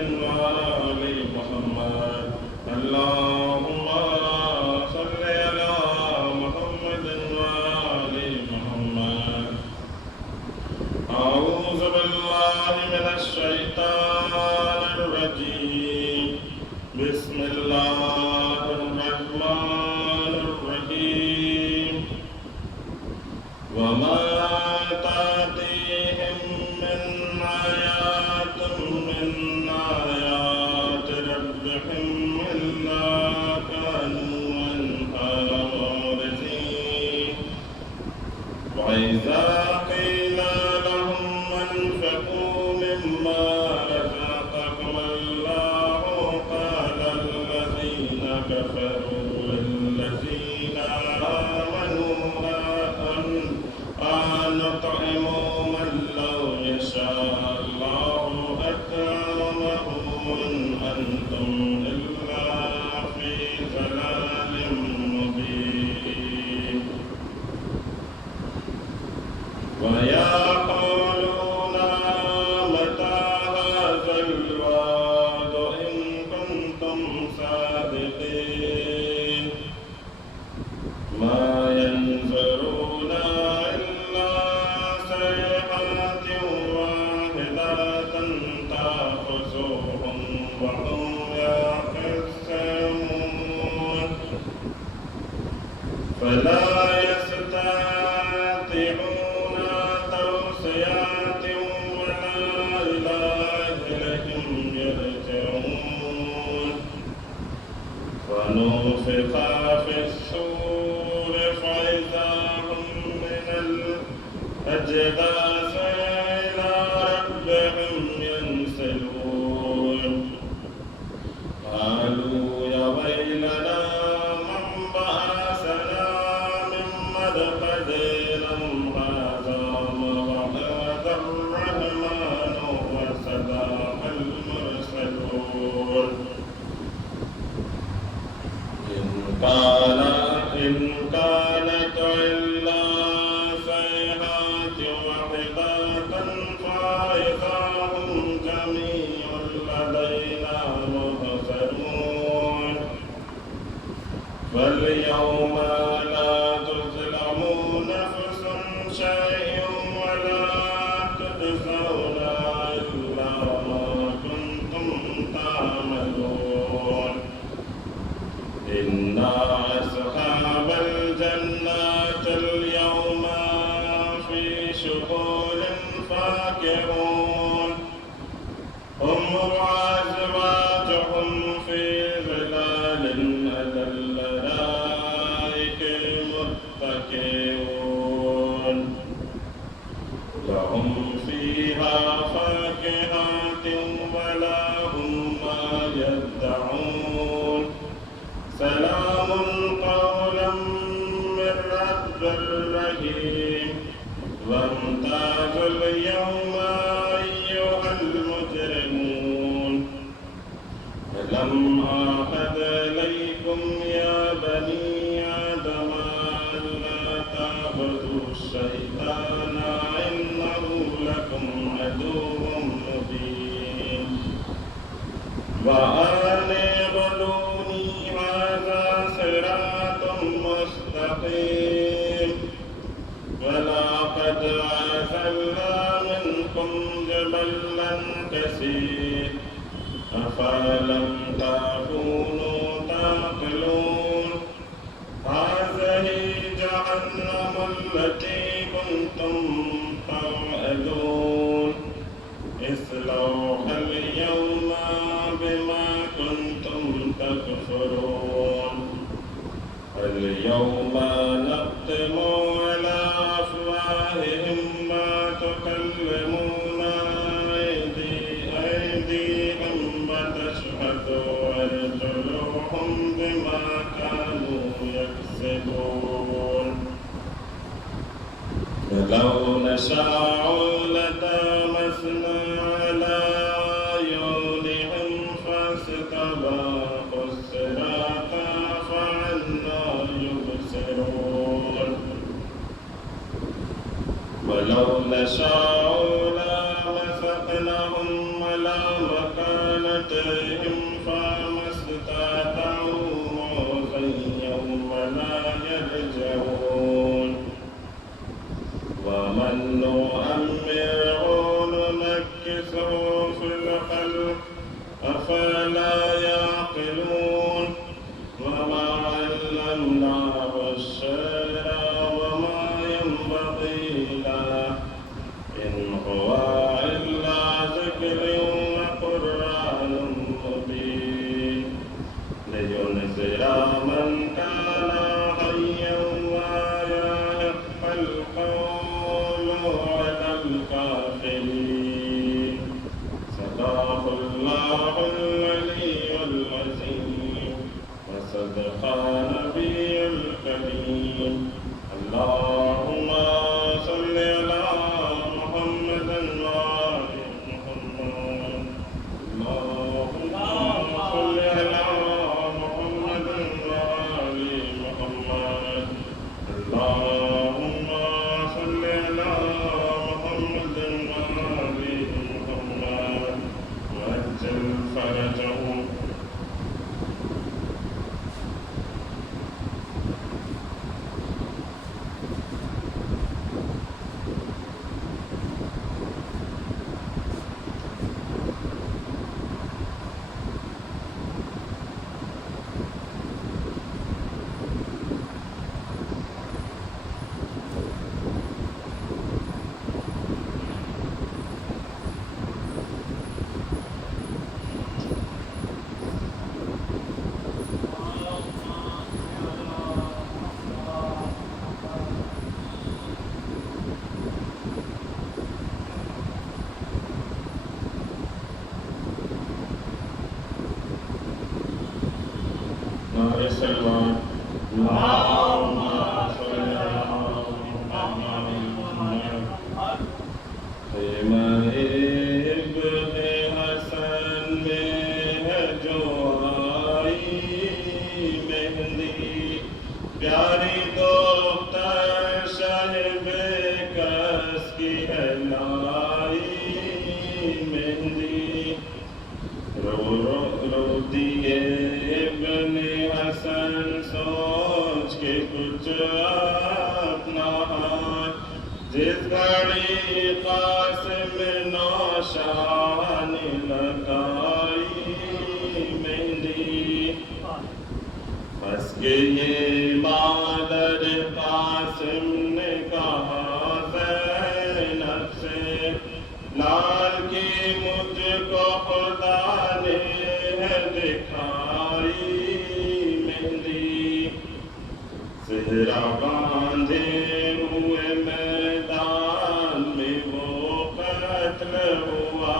وآل محمد اللهم صل على محمد وآل محمد. أعوذ بالله من الشيطان الرجيم. بسم الله الرحمن الرحيم. وما تأتيهم من آيات من آيات ربهم إلا كانوا عنها معرضين. وإذا قيل لهم أنفقوا مما رزقكم الله قال الذين كفروا للذين آمنوا أنطعم من لو يشاء الله أطعمه إن أنتم إلا في ضلال مبين. ويقولون متى هذا الوعد إن كنتم صادقين. ما ينظرون إلا صيحة واحدة تأخذهم وهم يخصمون فلا يستطيعون توصية ولا إلى أهلهم يرجعون. ونفخ في الصور فإذا هم من الأجداث إلى ربهم ينسلون. قالوا يا ويلنا من بعثنا من مرقدنا هذا ما وعد الرحمن وصدق المرسلون. إن كانت إلا صيحة واحدة فإذا هم جميع لدينا محضرون. فاليوم لا تظلم نفس شيئا ولا تجزون إلا ما كنتم تعملون. إن أصحاب الجنة اليوم في شغل فاكهون. هم وأزواجهم في ظلال على الأرائك متكئون. لهم فيها فاكهة ولهم ما يدعون. سلام قولا من رب رحيم. وامتازوا اليوم أيها المجرمون. ألم أعهد إليكم يا بني آدم ألا تعبدوا الشيطان إنه لكم عدو مبين. وأن اعبدوني هذا صراط مستقيم. ولقد أرسلنا منكم جبلا كثير أفلم تكونوا تعقلون. هذه جهنم التي كنتم توعدون. اصلوها اليوم بما كنتم تكفرون. اليوم نختم على أفواههم وتكلمنا أيديهم وتشهد أرجلهم بما كانوا يكسبون. ولو نشاء لطمسنا على أعينهم فاستبقوا الصراط فأنى يبصرون. ولو نشاء لمسخناهم على مكانتهم صلاتهم فما استطاعوا موتا يوم لا يرجعون ومن نؤمره ننكسه في الخلق أفلا يعقلون وما علمناه الشعر وما ينبغي له إن هو إلا ذكر وقرآن مبين لينذر من كان حيا ويحق القول على الكافرين صدق الله العلي العظيم وصدق نبي الكريم اللهم صل على محمد وآل محمد اللهم صل على محمد وآل محمد اللهم صل على محمد وآل محمد وعجل فرجهم نعرہ سلوات اللہم صل علی محمد خیمہ ابن حسن میں ہے جو آئی مہندی پیاری دختر شاہب کس کی ہے لائی مہندی رو دیے ابن حسن سوچ کے کچھ اپنا ہاتھ جس گھڑی قاسم نوشان لگائی مہندی بس کہ یہ مادر قاسم نے کہا زینب سے لال کی مجھ کو خدا نے ہے دکھائی مہندی صحرا باندھے ہوئے میدان میں وہ قتل ہوا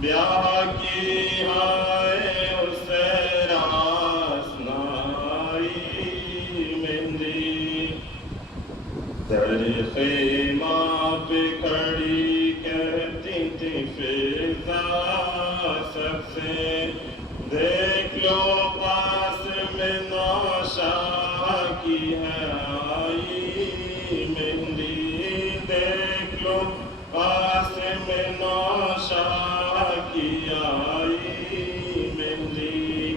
بیاہ کی ہائے اسے راس نہ آئی مہندی در خیمہ پہ کھڑی کہتی تھی فضا سب سے دیکھ لو قاسم نوشاہ کی ہے آئی مہندی دیکھ لو قاسم نوشاہ کی آئی مہندی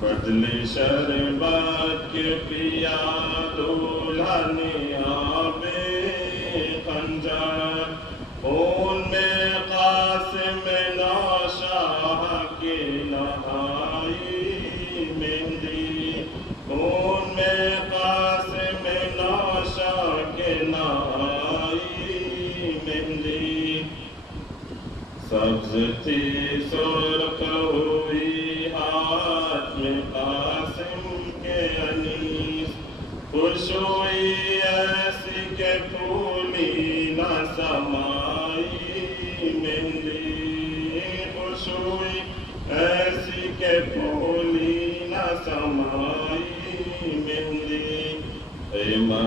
بدل شربت کے پیا دولہا نے آبے خنجر خون میں قاسم نوشاہ کے نہائی مہندی خون میں قاسم نوشاہ کے نہائی مہندی سبز تھی سرخ ہوئی ہاتھ میں قاسم کے انیس خوش ہوئی ایسی کہ پھولی نہ سمائی مہندی خوش ہوئی ایسی کہ پھولی نہ سمائی مہندی خیمہ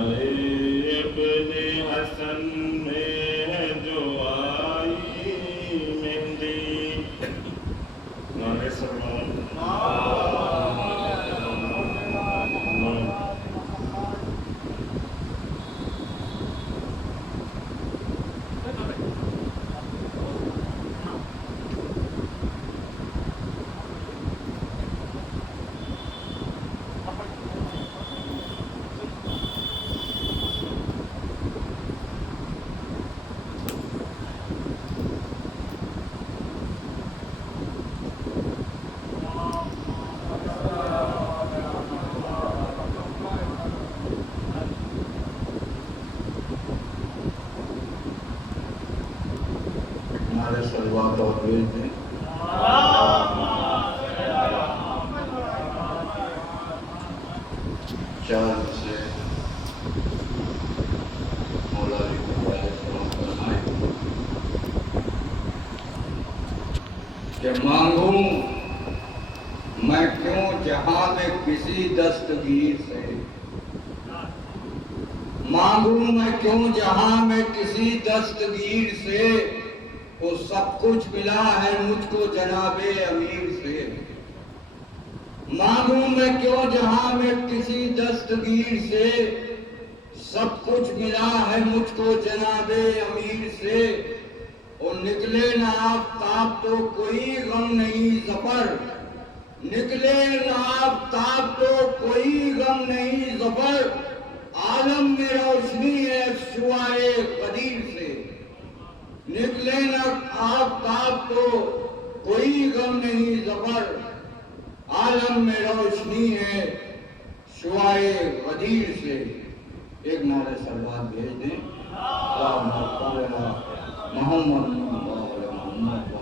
ابن حسن میں ہے جو آئی مہندی نعرہ سلوات کسی دستگیر سے، مانگوں میں کیوں جہاں میں کسی دستگیر سے، وہ سب کچھ ملا ہے مجھ کو جناب امیر سے۔ مانگوں میں کیوں جہاں میں کسی دستگیر سے، سب کچھ ملا ہے مجھ کو جناب امیر سے۔ اور نکلے نہ آفتاب تو کوئی غم نہیں ظفر، نکلے نہ آفتاب تو کوئی غم نہیں ظفر، عالم میں روشنی ہے سوائے قدیر سے۔ نکلے نہ آفتاب تو کوئی غم نہیں ظفر، عالم میں روشنی ہے سوائے قدیر سے۔ ایک نعرہ سلوات بھیج دیں، محمد محمد۔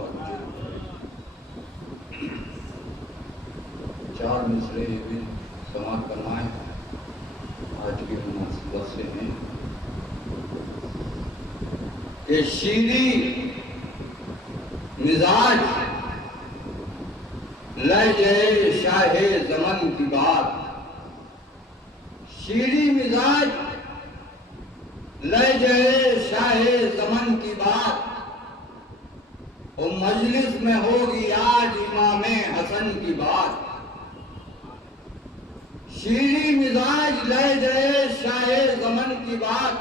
چار مصرے بھی سماعت کرنائے آج کی مناسبت سے ہیں کہ شیریں مزاج لہجے شاہ زمن کی بات، شیریں مزاج لہجے شاہ زمن کی بات، اور مجلس میں ہوگی آج امام حسن کی بات۔ شیریں مزاج لہجے شاہ زمن کی بات،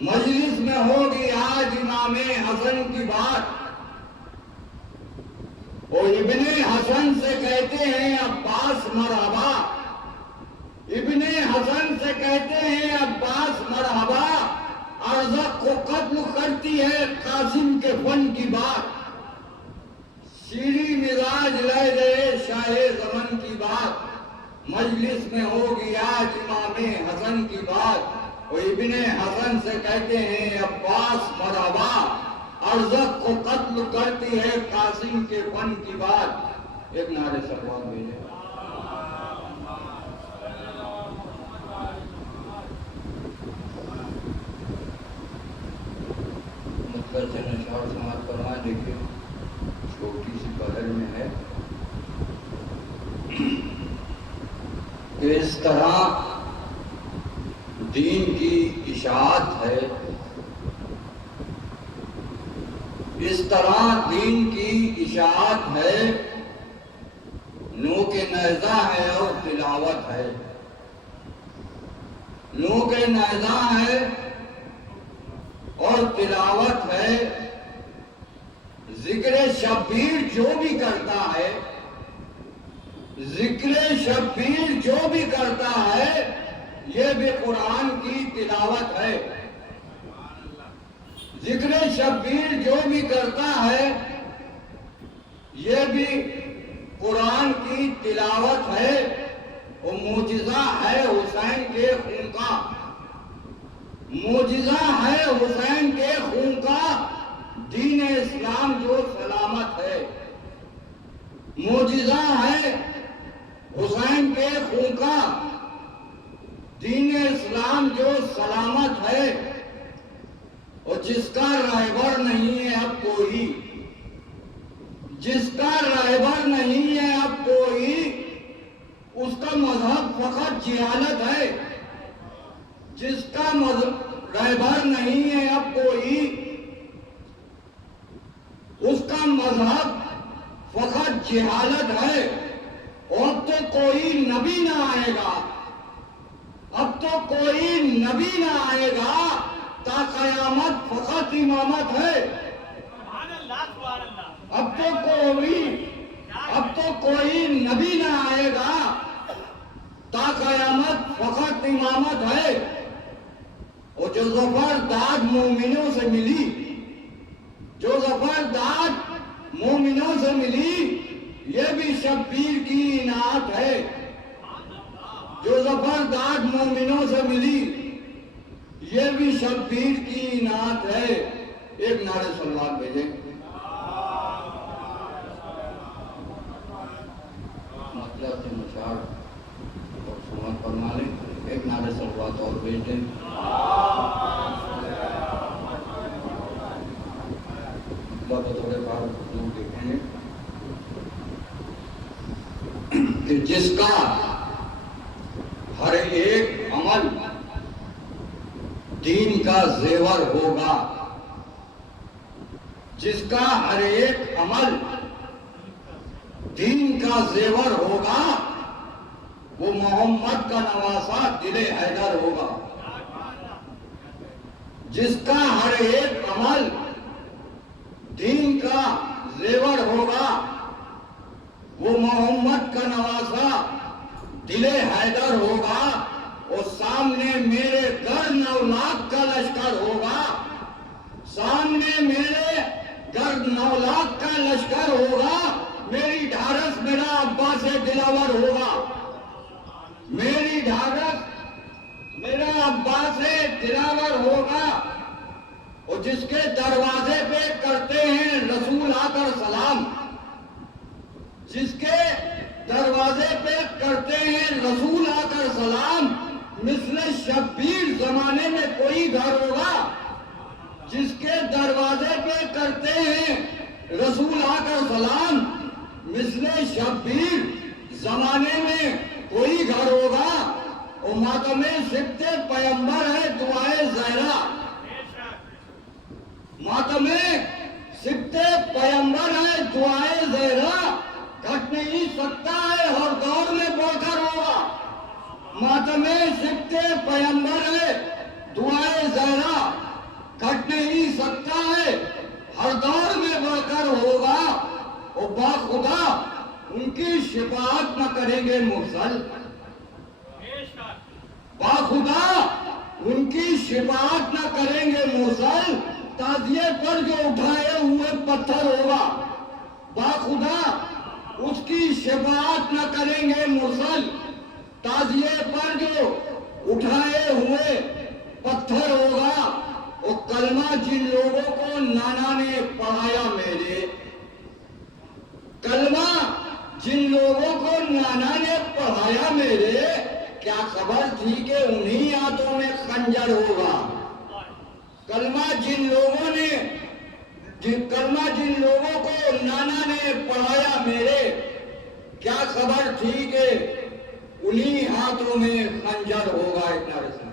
مجلس میں ہوگی آج امام حسن کی بات۔ اور ابن حسن سے کہتے ہیں عباس مرحبا، ابن حسن سے کہتے ہیں عباس مرحبا، ارزق کو قتل کرتی ہے قاسم کے فن کی بات۔ شیریں مزاج لہجے شاہ زمن کی بات، مجلس میں ہوگی آج امام حسن کی بات۔ اور ابن حسن سے کہتے ہیں عباس مرحبا، ارزق کو قتل کرتی ہے قاسم کے فن کی بات۔ ایک نعرہ سلوات بھیجے۔ مطلب سے نشار سماعت کرنا، دیکھیں چھوٹی سی پہل میں ہے کہ اس طرح دین کی اشاعت ہے، اس طرح دین کی اشاعت ہے، نوک نیزہ ہے اور تلاوت ہے، نوک نیزہ ہے اور تلاوت ہے۔ ذکر شبیر جو بھی کرتا ہے، ذکر شبیر جو بھی کرتا ہے، یہ بھی قرآن کی تلاوت ہے۔ ذکر شبیر جو بھی کرتا ہے، یہ بھی قرآن کی تلاوت ہے۔ وہ معجزہ ہے حسین کے خون کا، معجزہ ہے حسین کے خون کا، دین اسلام جو سلامت ہے۔ معجزہ ہے حسین کے خون کا، دین اسلام جو سلامت ہے۔ اور جس کا رہبر نہیں ہے اب کوئی، جس کا رہبر نہیں ہے اب کوئی، اس کا مذہب فقط جہالت ہے۔ جس کا رہبر نہیں ہے اب کوئی، اس کا مذہب فقط جہالت ہے۔ اب تو کوئی نبی نہ آئے گا، اب تو کوئی نبی نہ آئے گا، تا قیامت فقط امامت ہے۔ اب تو کوئی نبی نہ آئے گا، تا قیامت فقط امامت ہے۔ اور جو زبرداد مومنوں سے ملی، جو زبرداد مومنوں سے ملی، یہ بھی شبیر کی عنایت ہے۔ جو زبرداد مومنوں سے ملی، یہ بھی شبیر کی عنایت ہے۔ ایک نعرہ سلوات بھیجیں۔ مطلب سے نشار اور سماعت فرما لیں، ایک نعرہ سلوات اور بھیج دیں۔ مطلب تھوڑے بار حضور دیکھیں گے۔ کہ جس کا ہر ایک عمل دین کا زیور ہوگا، جس کا ہر ایک عمل دین کا زیور ہوگا، وہ محمد کا نواسا دل حیدر ہوگا۔ جس کا ہر ایک عمل دین کا زیور ہوگا، وہ محمد کا نواسا دل حیدر ہوگا، اور سامنے میرے گھر 9 لاکھ کا لشکر ہوگا، سامنے میرے گھر 9 لاکھ کا لشکر ہوگا، میری ڈھارس میرا عباس دلاور ہوگا، میری ڈھارس میرا عباس دلاور ہوگا، اور جس کے دروازے پہ کرتے ہیں رسول آ کر سلام، جس کے دروازے پہ کرتے ہیں رسول آ کر سلام، مثل شبیر زمانے میں کوئی گھر ہوگا؟ جس کے دروازے پہ کرتے ہیں رسول آ کر سلام، مثل شبیر زمانے میں کوئی گھر ہوگا؟ اور ماتم سبت پیمبر ہے دعائے زہرا، ماتم سبت پیمبر ہے دعائے زہرا، گھٹ نہیں سکتا ہے ہر دور میں بڑھ کر ہوگا۔ ماتم سبت پیمبر ہے دعائے زہرا، گھٹ نہیں سکتا ہے ہر دور میں بڑھ کر ہوگا، اور باخدا ان کی شفاعت نہ کریں گے مرسل، باخدا ان کی شفاعت نہ کریں گے مرسل، تعزیے پر جو اٹھائے ہوئے پتھر ہوگا، باخدا اس کی شفاعت نہ کریں گے مرسل، تعزیے پر جو اٹھائے ہوئے پتھر ہوگا، اور کلمہ جن لوگوں کو نانا نے پڑھایا میرے، کلمہ جن لوگوں کو نانا نے پڑھایا میرے، کیا خبر تھی کہ انہی ہاتھوں میں خنجر ہوگا؟ کلمہ جن لوگوں کو نانا نے پڑھایا میرے، کیا خبر تھی کہ انہی ہاتھوں میں خنجر ہوگا؟ اتنا رسول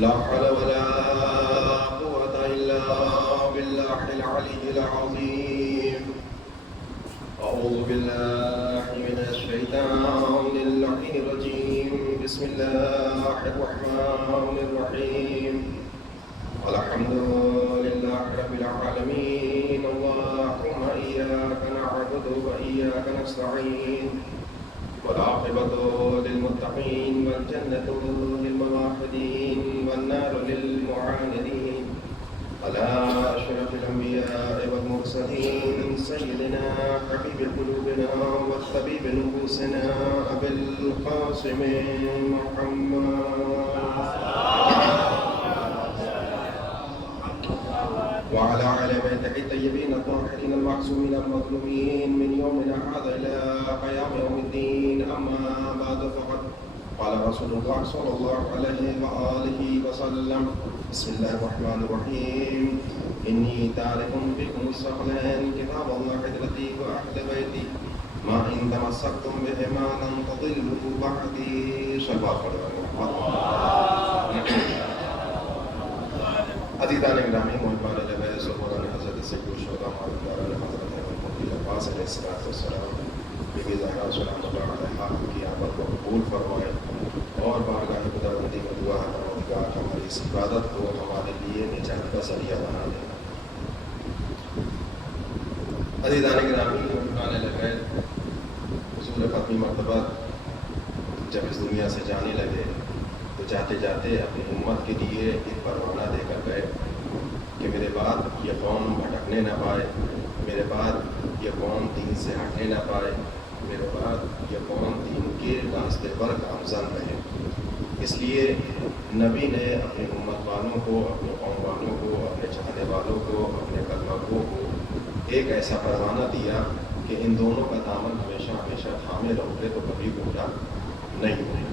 لا حول ولا قوة إلا بالله العلي العظيم. أعوذ بالله من الشيطان اللعين الرجيم. بسم الله الرحمن الرحيم. الحمد لله رب العالمين. اللهم إياك نعبد وإياك نستعين. والعاقبة للمتقين والجنة للموحدين والنار للمعاندين. على أشرف الأنبياء والمرسلين سيدنا حبيب قلوبنا وطبيب نفوسنا أبي القاسم محمد وعلى آل بيته الطيبين الطاهرين المعصومين المظلومين من يومنا هذا إلى قيام يوم الدين. أما بعد فقد قال رسول الله صلى الله عليه وآله وسلم. بسم الله الرحمن الرحيم. إني تارك بكم الثقلين كتاب الله الذي وأهل بيتي ما إن تمسكتم بهما لن تضلوا بعدي. صلوات عزیزان گرامی، محبان جگہ سبحان حضرت سید الشہداء مولانا حضرت مفتی عباس علیہ السلام بی بی زہرا سلام اللہ علیہا کی آمد کو قبول فرمائے اور بارگاہ خداوندی میں دعا ہے کہ ہماری اس عبادت کو ہمارے لیے نجات کا ذریعہ بنا دے. عزیزان گرامی، محبان جگہ حضور ختمی مرتبہ جب اس دنیا سے جانے لگے تو جاتے جاتے اپنی امت کے لیے ایک پروانہ دے کر گئے کہ میرے بعد یہ قوم بھٹکنے نہ پائے، میرے بعد یہ قوم دین سے ہٹنے نہ پائے، میرے بعد یہ قوم دین کے راستے پر گامزن رہے. اس لیے نبی نے اپنی امت والوں کو، اپنے قوم والوں کو، اپنے چاہنے والوں کو، اپنے کلمہ گو کو ایک ایسا پروانہ دیا کہ ان دونوں کا دامن ہمیشہ ہمیشہ تھامے رہو گے تو کبھی گمراہ نہیں ہوئے.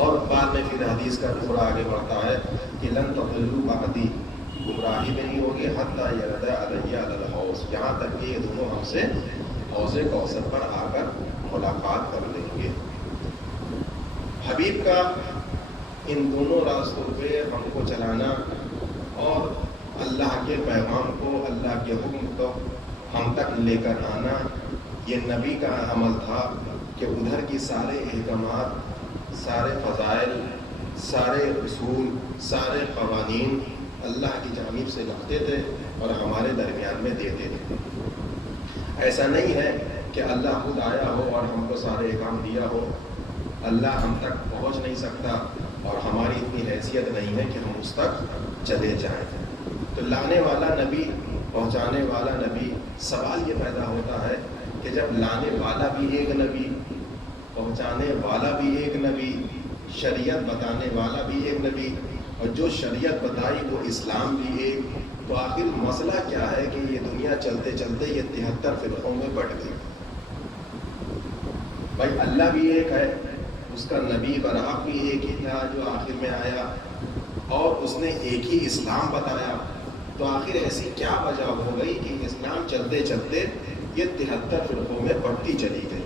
اور بعد میں پھر حدیث کا ٹکڑا آگے بڑھتا ہے کہ لن تضلوا بعدی، گمراہی میں نہیں ہوگی حتی یرد علی الحوض، یہاں تک کہ یہ دونوں ہم سے حوض کوثر پر آ کر ملاقات کر لیں گے. حبیب کا ان دونوں راستوں پہ ہم کو چلانا اور اللہ کے پیغام کو، اللہ کے حکم کو ہم تک لے کر آنا، یہ نبی کا عمل تھا کہ ادھر کی سارے احکامات، سارے فضائل، سارے اصول، سارے قوانین اللہ کی جانب سے لکھتے تھے اور ہمارے درمیان میں دیتے تھے. ایسا نہیں ہے کہ اللہ خود آیا ہو اور ہم کو سارے احکام دیا ہو. اللہ ہم تک پہنچ نہیں سکتا اور ہماری اتنی حیثیت نہیں ہے کہ ہم اس تک چلے جائیں. تو لانے والا نبی، پہنچانے والا نبی. سوال یہ پیدا ہوتا ہے کہ جب لانے والا بھی ایک نبی، پہنچانے والا بھی ایک نبی، شریعت بتانے والا بھی ایک نبی، اور جو شریعت بتائی وہ اسلام بھی ایک، تو آخر مسئلہ کیا ہے کہ یہ دنیا چلتے چلتے یہ 73 فرقوں میں بٹ گئی. بھائی اللہ بھی ایک ہے، اس کا نبی برحق بھی ایک ہی تھا جو آخر میں آیا، اور اس نے ایک ہی اسلام بتایا. تو آخر ایسی کیا وجہ ہو گئی کہ اسلام چلتے چلتے یہ 73 فرقوں میں بڑھتی چلی گئی؟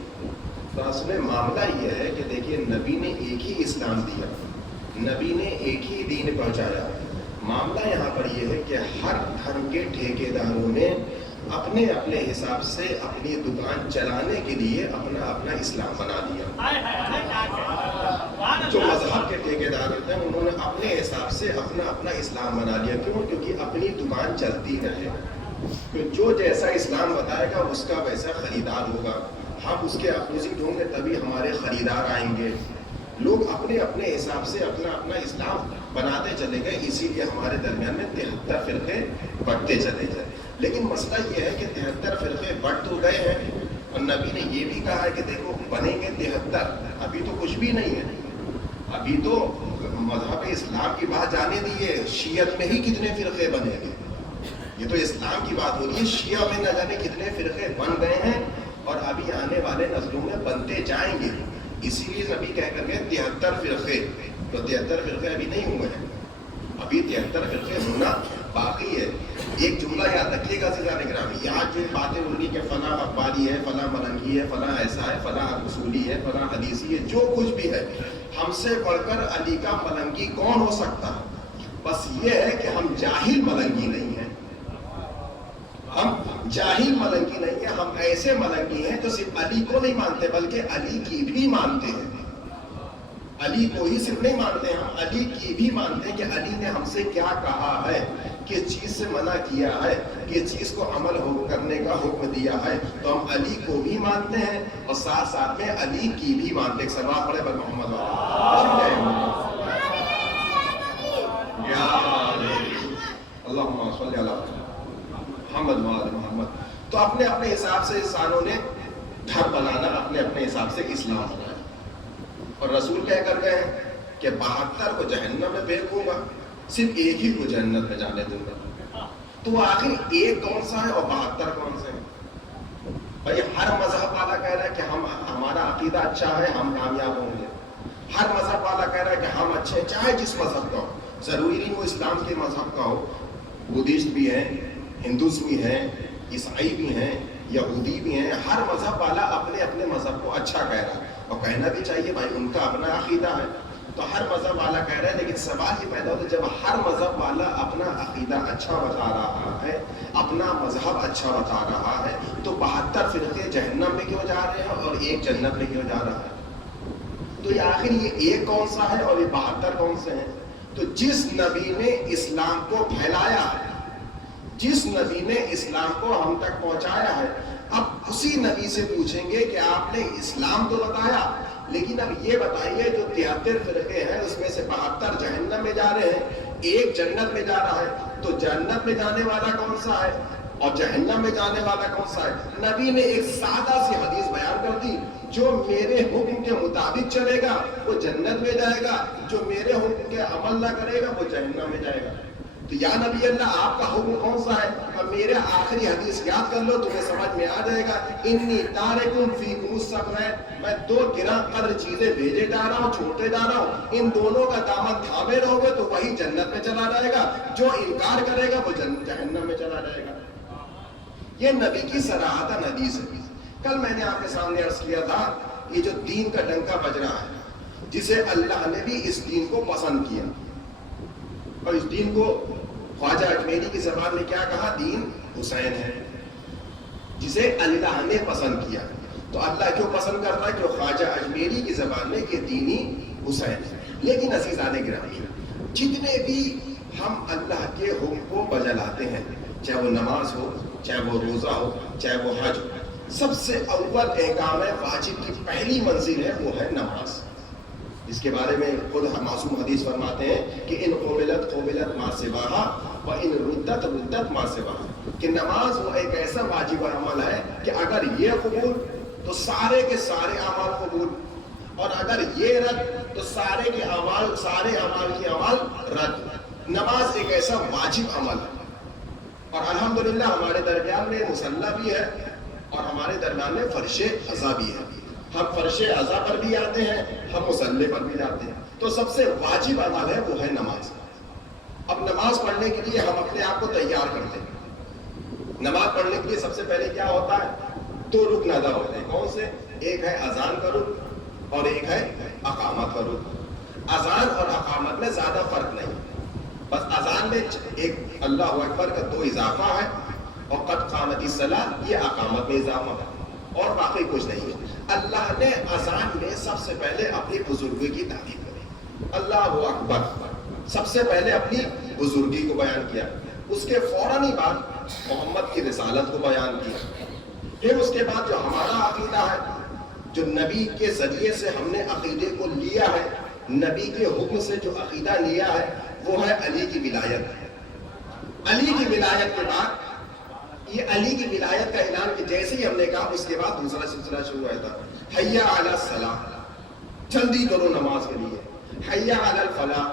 تو اصل معاملہ یہ ہے کہ دیکھیے نبی نے ایک ہی اسلام دیا، نبی نے ایک ہی دین پہنچایا. معاملہ یہاں پر یہ ہے کہ ہر دھرم کے ٹھیکیداروں نے اپنے اپنے حساب سے اپنی دکان چلانے کے لیے اپنا اپنا اسلام بنا دیا. جو مذہب کے ٹھیکیدار ہوتے ہیں انہوں نے اپنے حساب سے اپنا اپنا اسلام بنا لیا. کیوں؟ کیونکہ اپنی دکان چلتی رہے. جو جیسا اسلام بتائے گا اس کا ویسا خریدار ہوگا. ہم اس کے اپوزٹ ہوں گے تبھی ہمارے خریدار آئیں گے. لوگ اپنے اپنے حساب سے اپنا اپنا اسلام بناتے چلے گئے. اسی لیے ہمارے درمیان میں 73 فرقے بڑھتے چلے گئے. لیکن مسئلہ یہ ہے کہ 73 فرقے بڑھ تو گئے ہیں اور نبی نے یہ بھی کہا ہے کہ دیکھو بنیں گے 73. ابھی تو کچھ بھی نہیں ہے. ابھی تو مذہب اسلام کی بات جانے دیے، شیعت میں ہی کتنے فرقے بنے گے. یہ تو اسلام کی بات ہو رہی ہے. شیعہ میں نہ جانے کتنے فرقے بن گئے ہیں اور ابھی آنے والے نسلوں میں بنتے جائیں گے. اسی لیے نبی کہہ کر گئے 73 فرقے. تو 73 فرقے ابھی نہیں ہوئے ہیں. ابھی 73 فرقے ہونا باقی ہے. ایک جملہ یاد رکھیے گا عزیزان گرامی, یہاں جو باتیں ہوں گی کہ فلاں اخباری ہے, فلاں ملنگی ہے, فلاں ایسا ہے, فلاں اصولی ہے, فلاں حدیثی ہے, جو کچھ بھی ہے, ہم سے بڑھ کر علی کا ملنگی کون ہو سکتا ہے؟ بس یہ ہے کہ ہم جاہل ملنگی نہیں ہیں, ہم جاہل ملنگی نہیں ہیں, ہم ایسے ملنگی ہیں جو صرف علی کو نہیں مانتے بلکہ علی کی بھی مانتے ہیں. علی کو ہی صرف نہیں مانتے, ہم علی کی بھی مانتے ہیں کہ علی نے ہم سے کیا کہا ہے, کس چیز سے منع کیا ہے, کس چیز کو عمل کرنے کا حکم دیا ہے. تو ہم علی کو بھی مانتے ہیں اور ساتھ ساتھ میں علی کی بھی مانتے ہیں. سلام پڑھے بل محمد اللہم صلی علی محمد وآل محمد. تو اپنے اپنے حساب سے انسانوں نے گھر بنانا, اپنے اپنے حساب سے اسلام بنانا, اور رسول کہہ کر گئے کہ 72 کو جہنم میں پھینکوں گا, صرف ایک ہی کو جنت میں جانے دوں گا. تو آخر ایک کون سا ہے اور 72 کون سے ہیں؟ بھائی ہر مذہب والا کہہ رہا ہے کہ ہمارا عقیدہ اچھا ہے, ہم کامیاب ہوں گے. ہر مذہب والا کہہ رہا ہے کہ ہم اچھے, چاہے جس مذہب کا ہو, ضروری نہیں وہ اسلام کے مذہب کا ہو. بدھسٹ بھی ہیں, ہندوز بھی ہیں, عیسائی بھی ہیں, یہودی بھی ہیں. ہر مذہب والا اپنے اپنے مذہب کو اچھا کہہ رہا ہے, اور کہنا بھی چاہیے بھائی, ان کا اپنا عقیدہ ہے. تو ہر مذہب والا کہہ رہا ہے, لیکن سوال یہ پیدا ہوتا ہے جب ہر مذہب والا اپنا عقیدہ اچھا بتا رہا ہے, اپنا مذہب اچھا بتا رہا ہے, تو 72 فرقے جہنم میں کیوں جا رہے ہیں اور ایک جنت میں کیوں جا رہا ہے؟ تو یہ آخر یہ ایک کون سا ہے اور یہ 72 کون سے ہیں؟ تو جس نبی نے اسلام کو پھیلایا ہے, جس نبی نے اسلام کو ہم تک پہنچایا ہے, اب اسی نبی سے پوچھیں گے کہ آپ نے اسلام تو بتایا, لیکن اب یہ بتائیے جو 73 فرقے ہیں اس میں سے 72 جہنم میں جا رہے ہیں, ایک جنت میں جا رہا ہے. تو جنت میں جانے والا کون سا ہے اور جہنم میں جانے والا کون سا ہے؟ نبی نے ایک سادہ سی حدیث بیان کر دی, جو میرے حکم کے مطابق چلے گا وہ جنت میں جائے گا, جو میرے حکم کے عمل نہ کرے گا وہ جہنم میں جائے گا. تو یا نبی اللہ آپ کا حکم کون سا ہے؟ اب میرے آخری حدیث یاد کر لو, تمہیں سمجھ میں آ جائے گا. انی تارکم فیکم السبع, میں 2 گراں قدر چیزیں بھیجے جا رہا ہوں, چھوڑتے جا رہا ہوں, ان دونوں کا دامن تھامے رہو گے تو وہی جنت میں چلا جائے گا, جو انکار کرے گا وہ جہنم میں چلا جائے گا. یہ نبی کی صراحتاً حدیث ہے. کل میں نے آپ کے سامنے عرض کیا تھا, یہ جو دین کا ڈنکا بج رہا ہے, جسے اللہ نے بھی اس دین کو پسند کیا, اور اس دین کو خواجہ اجمیری کی زبان میں کیا کہا, دین حسین ہے, جسے اللہ نے پسند کیا. تو اللہ کیوں پسند کرتا ہے؟ کہ خواجہ اجمیری کی زبان میں کہ دینی حسین ہے. لیکن عزیزان گرامی, جتنے بھی ہم اللہ کے حکم کو بجا لاتے ہیں, چاہے وہ نماز ہو, چاہے وہ روزہ ہو, چاہے وہ حج ہو, سب سے اول احکام واجب کی پہلی منزل ہے وہ ہے نماز. اس کے بارے میں خود معصوم حدیث فرماتے ہیں کہ ان قبلت ما سواہا و ان ردت ما سواہا, کہ نماز وہ ایک ایسا واجب عمل ہے کہ اگر یہ قبول تو سارے کے سارے اعمال قبول, اور اگر یہ رد تو سارے کے اعمال, سارے اعمال کے اعمال رد. نماز ایک ایسا واجب عمل ہے, اور الحمدللہ ہمارے درمیان میں مصلی بھی ہے اور ہمارے درمیان میں فرش عزا بھی ہے. ہم فرش عزا پر بھی آتے ہیں, ہم مصلی پر بھی جاتے ہیں. تو سب سے واجب عمل ہے وہ ہے نماز. اب نماز پڑھنے کے لیے ہم اپنے آپ کو تیار کرتے ہیں. نماز پڑھنے کے لیے سب سے پہلے کیا ہوتا ہے؟ 2 رکن ادا ہوتے ہیں. کون سے؟ ایک ہے اذان کا رکن اور ایک ہے اقامت کا رکن. اذان اور اقامت میں زیادہ فرق نہیں, بس اذان میں ایک اللہ اکبر کا 2 اضافہ ہے, اور قد قامت الصلاۃ یہ اقامت میں اضافہ ہے, اور باقی کچھ نہیں ہے. اللہ نے اذان میں سب سے پہلے اپنی بزرگی کی تعریف کری, اللہ اکبر, سب سے پہلے اپنی بزرگی کو بیان کیا. اس کے فوراً ہی بعد محمد کی رسالت کو بیان کیا. پھر اس کے بعد جو ہمارا عقیدہ ہے, جو نبی کے ذریعے سے ہم نے عقیدے کو لیا ہے, نبی کے حکم سے جو عقیدہ لیا ہے وہ ہے علی کی ولایت. علی کی ولایت کے بعد یہ علی کی ولایت کا اعلان کہ جیسے ہی ہم نے کہا, اس کے بعد دوسرا سلسلہ شروع ہوا تھا, حی علی الصلاۃ, جلدی کرو نماز کے لیے. حی علی الفلاح,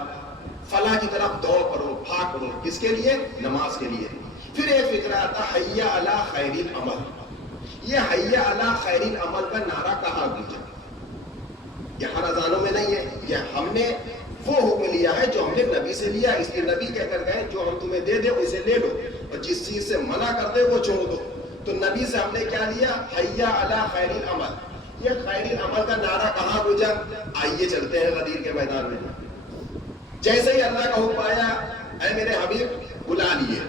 فلاح کی طرف دوڑ کرو, بھاگ کرو. کس کے لیے؟ نماز کے لیے. پھر ایک فکرہ آتا حی علی خیر العمل. یہ حی علی خیر العمل کا نعرہ کہاں گونجا؟ یہ ہر اذانوں میں نہیں ہے, یہ ہم نے وہ حکم لیا ہے جو ہم نے نبی سے لیا. اس لیے نبی کہہ کر گئے جو ہم تمہیں دے دے اسے لے لو اور جس چیز سے منع کر دے وہ چھوڑ دو. تو نبی سے ہم نے کیا لیا؟ حیا علی خیر العمل. یہ خیر العمل کا نعرہ کہاں گزرا؟ آئیے چلتے ہیں غدیر کے میدان میں. جیسے ہی اللہ کا حکم آیا اے میرے حبیب بلا لیے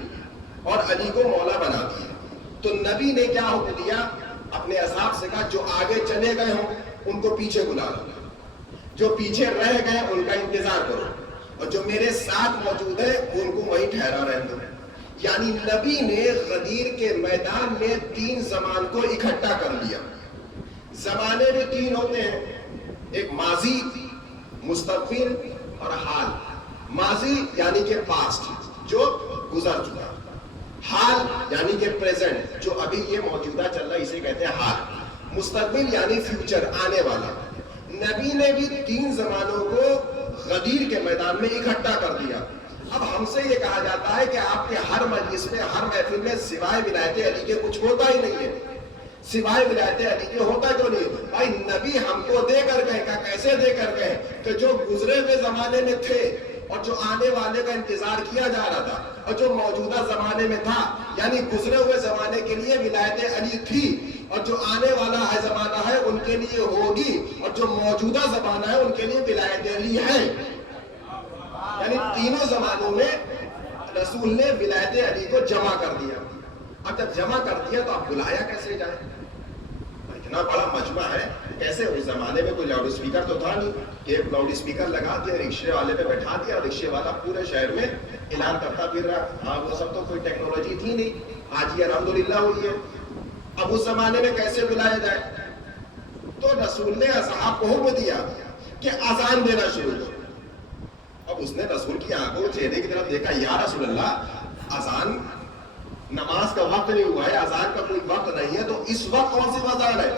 اور علی کو مولا بنا دیے. تو نبی نے کیا حکم دیا؟ اپنے اصحاب سے کہا جو آگے چلے گئے ہوں ان کو پیچھے بلا لو, جو پیچھے رہ گئے ان کا انتظار کرو, اور جو میرے ساتھ موجود ہے ان کو وہیں ٹھہرا رہنے دو. یعنی نبی نے غدیر کے میدان میں 3 زمان کو اکٹھا کر لیا. زمانے میں 3 ہوتے ہیں, ایک ماضی, مستقبل اور حال. ماضی یعنی کہ پاسٹ جو گزر چکا, حال یعنی کہ پریزنٹ جو ابھی یہ موجودہ چل رہا ہے اسے کہتے ہیں حال, مستقبل یعنی فیوچر آنے والا. نبی نے بھی 3 زمانوں کو غدیر کے میدان میں اکٹھا کر دیا. اب ہم سے یہ کہا جاتا ہے کہ آپ کے ہر مجلس میں ہر محفل میں سوائے ولایت علی کے کچھ ہوتا ہی نہیں ہے. سوائے ولایت علی کے ہوتا کیوں نہیں؟ بھائی نبی ہم کو دے کر گئے. کا کیسے دے کر گئے کہ جو گزرے ہوئے زمانے میں تھے اور جو آنے والے کا انتظار کیا جا رہا تھا اور جو موجودہ زمانے میں تھا, یعنی گزرے ہوئے زمانے کے لیے ولایت علی تھی اور جو آنے والا ہے زمانہ ہے ان کے لیے ہوگی, اور جو موجودہ زمانہ ہے ان کے لیے ولایت علی ہے. یعنی تینوں زمانوں میں رسول نے ولایت علی کو جمع کر دیا. اب جب جمع کر دیا تو اب بلایا کیسے جائے؟ اتنا بڑا مجمع ہے, کیسے؟ اس زمانے میں کوئی لاؤڈ اسپیکر تو تھا نہیں کہ ایک لاؤڈ اسپیکر لگا دیا, رکشے والے پہ بیٹھا دیا, رکشے والا پورے شہر میں اعلان کرتا پھر رہا. ہاں وہ سب تو کوئی ٹیکنالوجی تھی نہیں, آج یہ الحمدللہ ہوئی ہے. اب اس زمانے میں کیسے بلایا جائے؟ تو رسول نے اصحاب کو حکم دیا کہ اذان دینا شروع کرو. اب اس نے رسول کی آنکھوں چہرے کی طرف دیکھا, یا رسول اللہ اذان نماز کا وقت نہیں ہوا ہے, اذان کا کوئی وقت نہیں ہے, تو اس وقت کون سی اذان ہے؟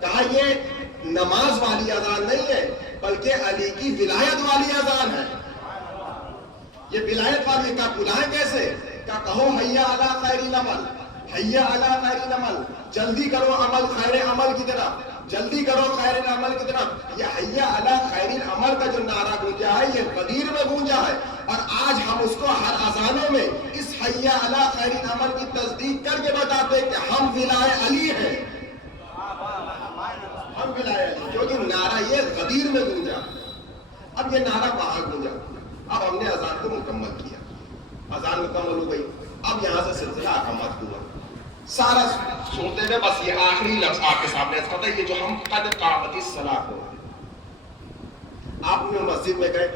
کہا یہ نماز والی اذان نہیں ہے بلکہ علی کی ولایت والی اذان ہے. یہ ولایت والی. کا بلائیں کیسے؟ کیا کہو حیا علی خیر العمل, حیا علی خیر العمل, جلدی کرو عمل خیر عمل کی طرف, جلدی کرو خیر العمل کی طرف. یہ حیا علی خیر العمل کا جو نعرہ گونجا ہے یہ غدیر میں گونجا ہے, اور آج ہم اس کو ہر اذانوں میں اس حیا علی خیر العمل کی تصدیق کر کے بتاتے کہ ہم ولائے علی ہیں, ہم ولائے علی, کیونکہ نعرہ یہ غدیر میں گونجا. اب یہ نعرہ کہاں گونجا؟ اب ہم نے اذان کو مکمل کیا, اذان مکمل ہو گئی. اب یہاں سے سلسلہ اقامت ہوا. سارا سنتے ہوئے بس یہ آخری لفظ آپ کے سامنے پتہ ہے, یہ جو ہم قد قامت الصلاۃ ہو, آپ نے مسجد میں گئے,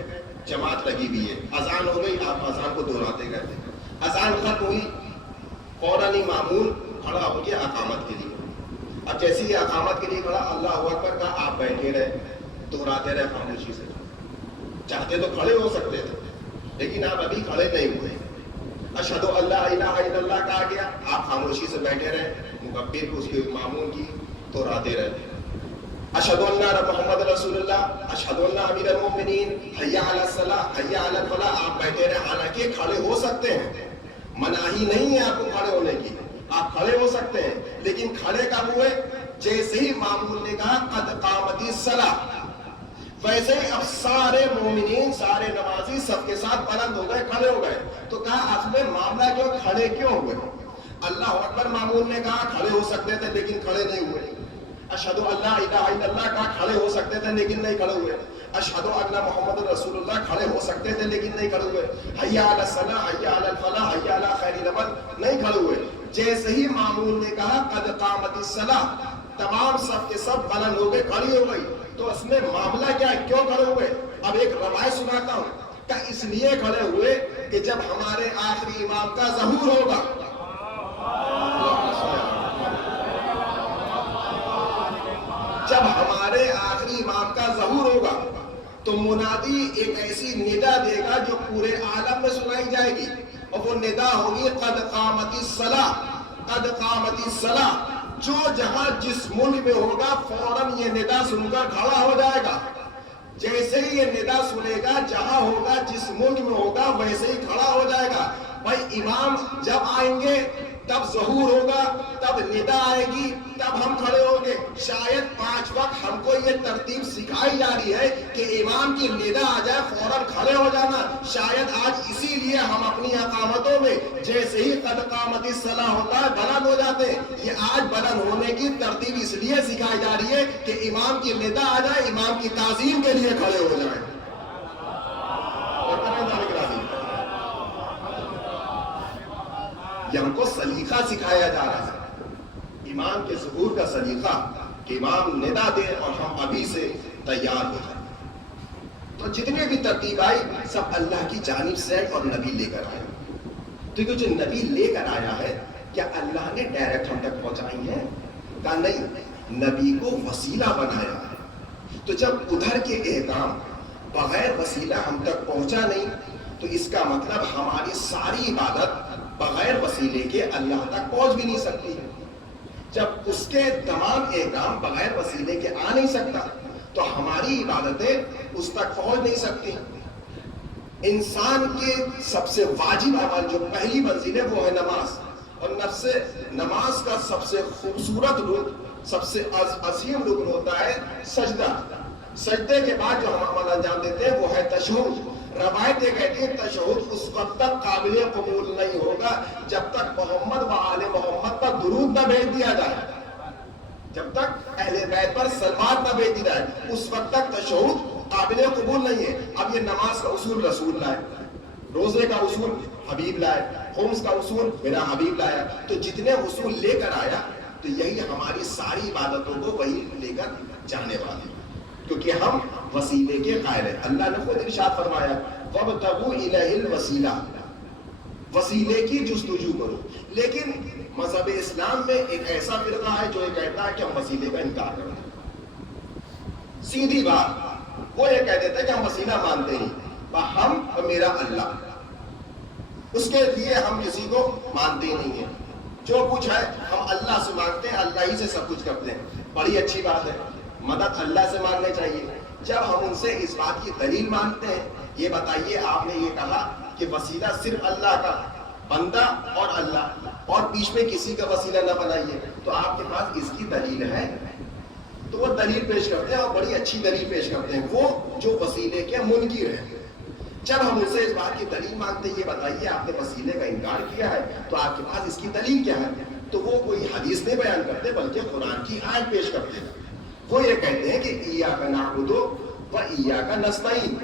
جماعت لگی ہوئی ہے, اذان ہو گئی, آپ اذان کو دہراتے گئے, اذان ختم ہوئی, فوراً ہی مامون کھڑا ہو گیا اقامت کے لیے. اب جیسے ہی اقامت کے لیے کھڑا اللہ اکبر کہا, آپ بیٹھے رہے, دہراتے رہے خاموشی سے. چاہتے تو کھڑے ہو سکتے تھے لیکن آپ ابھی کھڑے نہیں ہوئے. اشہد ان لا الہ الا اللہ کہا گیا, آپ خاموشی سے بیٹھے رہے, مکبر اس کے مامون کی دہراتے رہے. اشہد ان محمد رسول اللہ, اشہد ان امیر المؤمنین, حی علی الصلاۃ, حی علی الفلاح, آپ بیٹھے رہے. حالانکہ کھڑے ہو سکتے ہیں, مناہی نہیں ہے آپ کو کھڑے ہونے کی, آپ کھڑے ہو سکتے ہیں, لیکن کھڑے کب ہوئے؟ جیسے ہی مامون نے کہا قد قامت الصلاۃ, ویسے ہی اب سارے مومنین, سارے نمازی سب کے ساتھ بلند ہو گئے, کھڑے ہو گئے. تو کہا اصل میں معاملہ کیوں, کھڑے کیوں ہوئے؟ اللہ اکبر مامون نے کہا, کھڑے ہو سکتے تھے لیکن کھڑے نہیں ہوئے. اشہد ان لا الہ الا اللہ کہا, کھڑے ہو سکتے تھے لیکن نہیں کھڑے ہوئے. اشہد ان محمد رسول اللہ, کھڑے ہو سکتے تھے لیکن نہیں کھڑے ہوئے. حی علی الصلاۃ, حی علی الفلاح, حی علی خیر العمل, نہیں کھڑے ہوئے. جیسے ہی مامون نے کہا قد قامت الصلاۃ, تمام سب کے سب بلند ہو گئے, کھڑی ہو گئی. تو اس میں معاملہ کیا ہے, کیوں کھڑے ہوئے؟ اب ایک روایت سناتا ہوں. کہ اس لیے کھڑے ہوئے کہ جب ہمارے آخری امام کا ظہور ہوگا, جب ہمارے آخری امام کا ظہور ہوگا تو منادی ایک ایسی ندا دے گا جو پورے عالم میں سنائی جائے گی, اور وہ ندا ہوگی قد قامت الصلاۃ, قد قامت الصلاۃ. جو جہاں جس ملک میں ہوگا فوراً یہ ندا سن کر کھڑا ہو جائے گا. جیسے ہی یہ ندا سنے گا, جہاں ہوگا جس ملک میں ہوگا ویسے ہی کھڑا ہو جائے گا. بھائی امام جب آئیں گے تب ظہور ہوگا، تب ندا آئے گی، تب ہم کھڑے ہوں گے۔ شاید 5 وقت ہم کو یہ ترتیب سکھائی جا رہی ہے کہ امام کی ندا آ جائے فوراً کھڑے ہو جانا۔ شاید آج اسی لیے ہم اپنی اقامتوں میں جیسے ہی قد قامت الصلاۃ ہوتا ہے بلند ہو جاتے ہیں۔ یہ آج بلند ہونے کی ترتیب اس لیے سکھائی جا رہی ہے کہ امام کی ندا آ جائے، امام کی تعظیم کے لیے کھڑے ہو جائیں۔ یہ ہم کو سلیقہ سکھایا جا رہا ہے، امام کے ظہور کا سلیقہ کہ امام ندا دے اور ہم ابھی سے تیار ہو جائیں۔ تو جتنے بھی ترتیب آئی سب اللہ کی جانب سے اور نبی لے کر آئے۔ تو یہ جو نبی لے کر آیا ہے کیا اللہ نے ڈائریکٹ ہم تک پہنچائی ہے؟ کہا نہیں، نبی کو وسیلہ بنایا ہے۔ تو جب ادھر کے احکام بغیر وسیلہ ہم تک پہنچا نہیں تو اس کا مطلب ہماری ساری عبادت بغیر وسیلے کے اللہ تک پہنچ بھی نہیں سکتی۔ جب اس کے تمام احکام بغیر وسیلے کے آ نہیں سکتا تو ہماری عبادتیں اس تک پہنچ نہیں سکتی۔ انسان کے سب سے واجب عمل جو پہلی منزل ہے وہ ہے نماز، اور نماز کا سب سے خوبصورت رکن، سب سے عظیم رکن ہوتا ہے سجدہ۔ سجدے کے بعد جو ہم عمل انجام دیتے ہیں وہ ہے تشہد۔ روایتیں کہتی ہیں تشہد اس وقت تک قابل قبول نہیں ہوگا جب تک محمد و آل محمد پر درود نہ بھیج دیا جائے، جب تک اہل بیت پر صلوات نہ بھیج دی جائے اس وقت تک تشہد قابل قبول نہیں ہے۔ اب یہ نماز کا اصول رسول لائے، روزے کا اصول حبیب لائے، خمس کا اصول میرا حبیب لایا۔ تو جتنے اصول لے کر آیا تو یہی ہماری ساری عبادتوں کو وہی لے کر جانے والے، کیونکہ ہم وسیلے کے قائل ہیں۔ اللہ نے خود ارشاد فرمایا وَابْتَغُوا إِلَيْهِ الْوَسِيلَةَ، وسیلے کی جستجو کرو۔ لیکن مذہب اسلام میں ایک ایسا فرقہ ہے جو یہ کہتا ہے کہ ہم وسیلے کا انکار کرتے ہیں۔ سیدھی بات، وہ یہ کہہ دیتا ہے کہ ہم وسیلہ مانتے نہیں، ہم اور میرا اللہ، اس کے لیے ہم کسی کو مانتے ہی نہیں ہیں۔ جو کچھ ہے ہم اللہ سے مانگتے ہیں، اللہ ہی سے سب کچھ کرتے ہیں۔ بڑی اچھی بات ہے، مدد اللہ سے مانگنی چاہیے۔ جب ہم ان سے اس بات کی دلیل مانگتے ہیں، یہ بتائیے آپ نے یہ کہا کہ وسیلہ صرف اللہ کا، بندہ اور اللہ، اور بیچ میں کسی کا وسیلہ نہ بنائیے، تو آپ کے پاس اس کی دلیل ہے؟ تو وہ دلیل پیش کرتے ہیں اور بڑی اچھی دلیل پیش کرتے ہیں، وہ جو وسیلے کے منکر ہیں۔ جب ہم ان سے اس بات کی دلیل مانگتے ہیں، یہ بتائیے آپ نے وسیلے کا انکار کیا ہے تو آپ کے پاس اس کی دلیل کیا ہے؟ تو وہ کوئی حدیث نہیں بیان کرتے بلکہ قرآن کی آیت پیش کرتے ہیں۔ وہ یہ کہتے ہیں کہ ایاک نعبد و ایاک نستعین،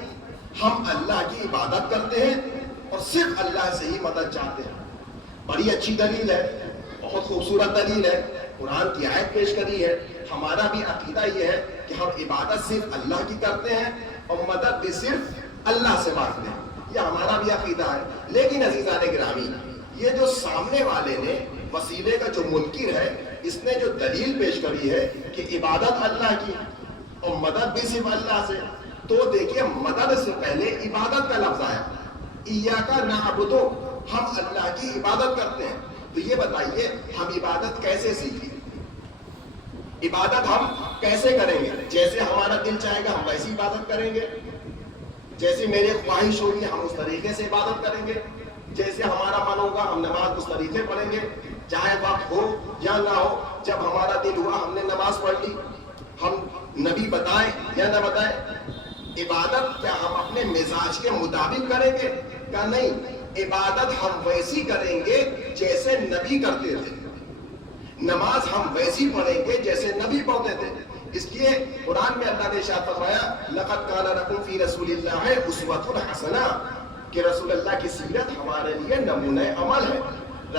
ہم اللہ کی عبادت کرتے ہیں اور صرف اللہ سے ہی مدد چاہتے ہیں۔ بڑی اچھی دلیل ہے، بہت خوبصورت دلیل ہے، قرآن کی آیت پیش کری ہے۔ ہمارا بھی عقیدہ یہ ہے کہ ہم عبادت صرف اللہ کی کرتے ہیں اور مدد بھی صرف اللہ سے مانگتے ہیں، یہ ہمارا بھی عقیدہ ہے۔ لیکن عزیزان گرامی، یہ جو سامنے والے نے وسیلے کا جو منکر ہے، اس نے جو دلیل پیش کری ہے کہ عبادت اللہ کی اور مدد بھی صرف اللہ سے، تو دیکھیے مدد سے پہلے عبادت کا لفظ آیا، ایاک نعبد، ہم اللہ کی عبادت کرتے ہیں۔ تو یہ بتائیے ہم عبادت کیسے سیکھیں؟ عبادت ہم کیسے کریں گے؟ جیسے ہمارا دل چاہے گا ہم ویسی عبادت کریں گے، جیسے میرے خواہش ہوگی ہم اس طریقے سے عبادت کریں گے، جیسے ہمارا من ہوگا ہم نماز اس طریقے پڑھیں گے، چاہے وقت ہو یا نہ ہو۔ جب ہمارا دل ہوا ہم نے نماز پڑھ لی، ہم نبی بتائیں یا نہ بتائیں۔ عبادت کیا ہم اپنے مزاج کے مطابق کریں گے؟ کیا نہیں، عبادت ہم ویسی کریں گے جیسے نبی کرتے تھے، نماز ہم ویسی پڑھیں گے جیسے نبی پڑھتے تھے۔ اس لیے قرآن میں اللہ نے ارشاد فرمایا لقد کان لکم فی رسول اللہ اسوۃ حسنہ، کہ رسول اللہ کی سیرت ہمارے لیے نمونہ عمل ہے،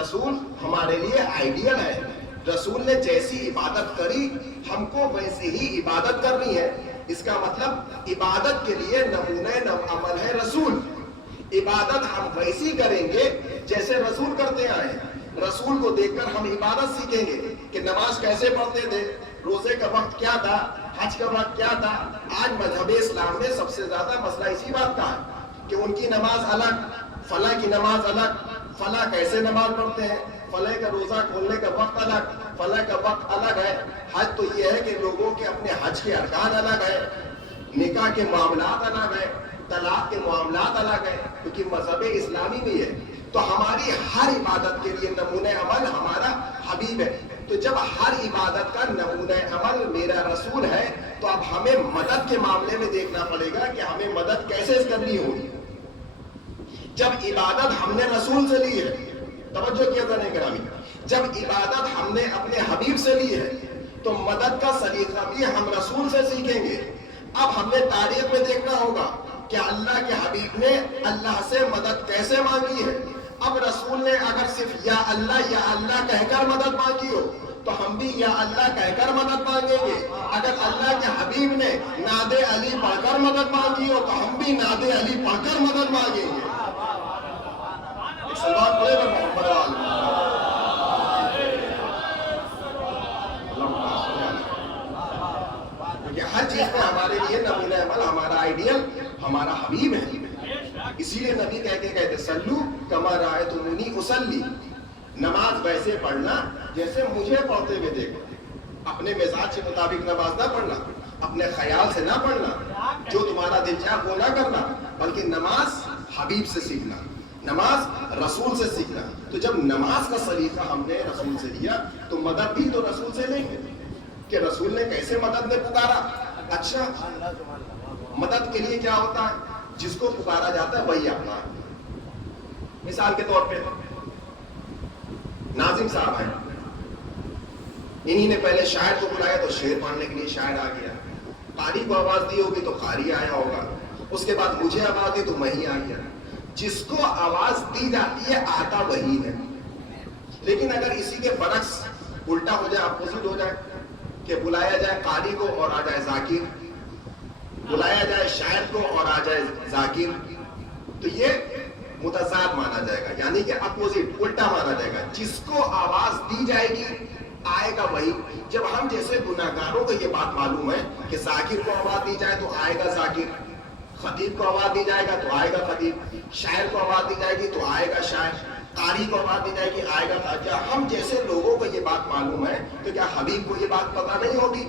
رسول ہمارے لیے آئیڈیل ہے۔ رسول نے جیسی عبادت کری ہم کو ویسی ہی عبادت کرنی ہے۔ اس کا مطلب عبادت کے لیے نمونہ عمل ہے رسول۔ عبادت ہم ویسی کریں گے جیسے رسول کرتے آئے ہیں۔ رسول کو دیکھ کر ہم عبادت سیکھیں گے کہ نماز کیسے پڑھتے تھے، روزے کا وقت کیا تھا، حج کا وقت کیا تھا۔ آج مذہب اسلام میں سب سے زیادہ مسئلہ اسی بات کا ہے کہ ان کی نماز الگ، فلاں کی نماز الگ، فلاں کیسے نماز پڑھتے ہیں، فلاں کا روزہ کھولنے کا وقت الگ، فلاں کا وقت الگ ہے۔ حج تو یہ ہے کہ لوگوں کے اپنے حج کے ارکان الگ ہے، نکاح کے معاملات الگ ہے، طلاق کے معاملات الگ ہے، کیونکہ مذہب اسلامی میں ہے تو ہماری ہر عبادت کے لیے نمونہ عمل ہمارا حبیب ہے. تو جب ہر عبادت کا نمونہ عمل میرا رسول ہے تو اب ہمیں مدد کے معاملے میں دیکھنا پڑے گا کہ ہمیں مدد کیسے کرنی ہوگی. جب عبادت ہم نے رسول سے لی ہے, توجہ کیا تھا نہیں کرامی, جب عبادت ہم نے اپنے حبیب سے لی ہے تو مدد کا سلیقہ بھی ہم رسول سے سیکھیں گے. اب ہمیں تاریخ میں دیکھنا ہوگا کہ اللہ کے حبیب نے اللہ سے مدد کیسے مانگی ہے. اب رسول نے اگر صرف یا اللہ کہہ کر مدد مانگی ہو تو ہم بھی یا اللہ کہہ کر مدد مانگیں گے. اگر اللہ کے حبیب نے ناد علی پڑھ کر مدد مانگی ہو تو ہم بھی ناد علی پڑھ کر مدد مانگیں گے. سلام پڑھے گا محمد عالم. ہر چیز میں ہمارے لیے نمونہ عمل, ہمارا آئیڈیل ہمارا حبیب ہے. اسی لیے نبی کہتے سلو کما رأیتمونی اصلی, نماز ویسے پڑھنا جیسے مجھے پڑھتے ہوئے دیکھو. اپنے مزاج کے مطابق نماز نہ پڑھنا, اپنے خیال سے نہ پڑھنا, جو تمہارا دل چاہے وہ نہ کرنا, بلکہ نماز حبیب سے سیکھنا, نماز رسول سے سیکھنا. تو جب نماز کا سلیقہ ہم نے رسول سے لیا تو مدد بھی تو رسول سے لیں گے کہ رسول نے کیسے مدد نے پکارا. اچھا, مدد کے لیے کیا ہوتا ہے؟ جس کو پکارا جاتا ہے وہی اپنا. مثال کے طور پہ ناظم صاحب ہیں, انہی نے پہلے شاعر کو بلایا تو شعر پڑھنے کے لیے شاعر آ گیا. قاری کو آواز دی ہوگی تو قاری آیا ہوگا. اس کے بعد مجھے آواز دی تو میں ہی آ گیا. جس کو آواز دی جاتی ہے آتا وہی ہے. لیکن اگر اسی کے برعکس الٹا ہو جائے, اپوزٹ ہو جائے کہ بلایا جائے قاری کو اور آ جائے ذاکر, بلایا جائے شاعر کو اور آ جائے ذاکر, تو یہ متضاد مانا جائے گا, یعنی کہ اپوزٹ الٹا مانا جائے گا. جس کو آواز دی جائے گی آئے گا وہی. جب ہم جیسے گناہگاروں کو یہ بات معلوم ہے کہ ذاکر کو آواز دی جائے تو آئے گا ذاکر, خطیب کو آواز دی جائے گا تو آئے گا خطیب, شاعر کو آواز دی جائے گی تو آئے گا شاعر, قاری کو آواز دی جائے گی آئے گا خواجہ. ہم جیسے لوگوں کو یہ بات معلوم ہے تو کیا حبیب کو یہ بات پتہ نہیں ہوگی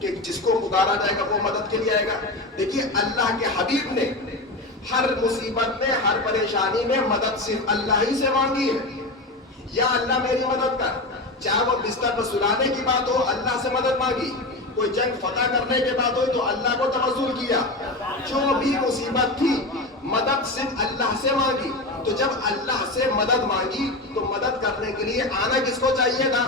کہ جس کو پکارا جائے گا وہ مدد کے لیے آئے گا؟ دیکھیے اللہ کے حبیب نے ہر مصیبت میں, ہر پریشانی میں مدد صرف اللہ ہی سے مانگی ہے. یا اللہ میری مدد کر, چاہے وہ بستر پر سلانے کی بات ہو اللہ سے مدد مانگی, کوئی جنگ فتح کرنے کے بعد ہوئی تو اللہ کو توسل کیا. جو بھی مصیبت تھی مدد صرف اللہ سے مانگی. تو جب اللہ سے مدد مانگی تو مدد کرنے کے لیے آنا کس کو چاہیے تھا؟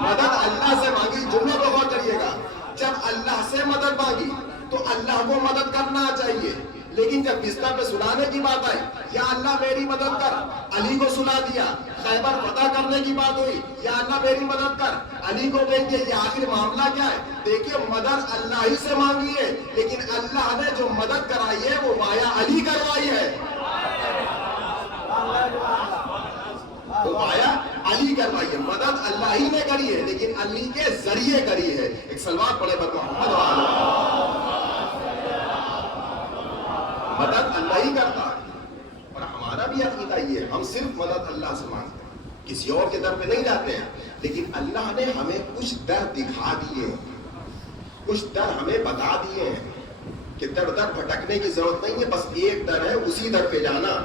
مدد اللہ سے مانگی. جملے کو غور کریے گا, جب اللہ سے مدد مانگی تو اللہ کو مدد کرنا چاہیے. لیکن جب بستر پہ سلانے کی بات آئی, یا اللہ میری مدد کر, علی کو سلا دیا. خیبر فتح کرنے کی بات ہوئی, یا اللہ میری مدد کر, علی کو بھیج دیا. یہ آخر معاملہ کیا ہے؟ دیکھیے مدد اللہ ہی سے مانگی ہے, لیکن اللہ نے جو مدد کرائی ہے وہ مایا علی کروائی ہے. تو مایا علی کروائی ہے, مدد اللہ ہی نے کری ہے لیکن علی کے ذریعے کری ہے. ایک سلوات پڑھے بر محمد وعلا. مدد اللہ ہی کرتا ہے, اور ہمارا بھی عقیدہ یہ ہے, ہم صرف مدد اللہ سے مانگتے ہیں, کسی اور کے در پہ نہیں جاتے ہیں. لیکن اللہ نے ہمیں کچھ در دکھا دیے ہیں, کچھ در ہمیں بتا دیے ہیں کہ در در بھٹکنے کی ضرورت نہیں ہے, بس ایک در ہے, اسی در پہ جانا.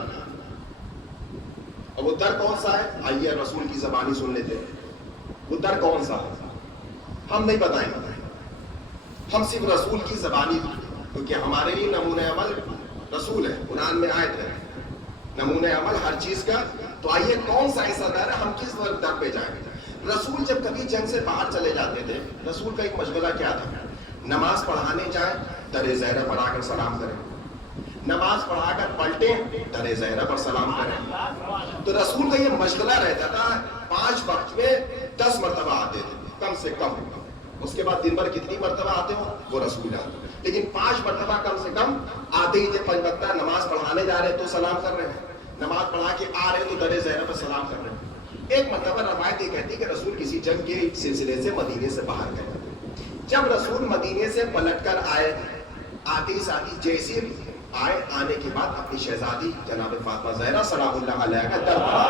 اور وہ در کون سا ہے؟ آئیے رسول کی زبانی سن لیتے ہیں. وہ در کون سا ہے ہم نہیں بتائیں گے, ہم صرف رسول کی زبانی, کیونکہ ہمارے لیے نمونہ عمل رسول ہے. قرآن میں آیت ہے نمونہ عمل ہر چیز کا. تو آئیے کون سا ایسا در ہے, ہم کس در پہ جائیں گے؟ رسول جب کبھی جنگ سے باہر چلے جاتے تھے, رسول کا ایک مشغلہ کیا تھا؟ نماز پڑھانے جائیں در زہرہ پر آ کر سلام کریں, نماز پڑھا کر پلٹیں در زہرہ پر سلام کریں. تو رسول کا یہ مشغلہ رہتا تھا, 5 وقت میں 10 مرتبہ آتے تھے کم سے کم. اس کے بعد دن بھر کتنی مرتبہ آتے ہو وہ رسول آتے, لیکن 5 مرتبہ کم سے کم آتے ہی تھے. 5 وقت نماز پڑھانے جا رہے تو سلام کر رہے ہیں, نماز پڑھا کے آ رہے تو در زہرہ پر سلام کر رہے ہیں. ایک مرتبہ روایت یہ کہتی کہ رسول کسی جنگ کے سلسلے سے مدینے سے باہر گئے. جب رسول مدینے سے پلٹ کر آئے, آتے ساتھی جیسے آئے, آنے کے بعد اپنی شہزادی جناب فاطمہ زہرا سلام اللہ علیہ کا در پڑا.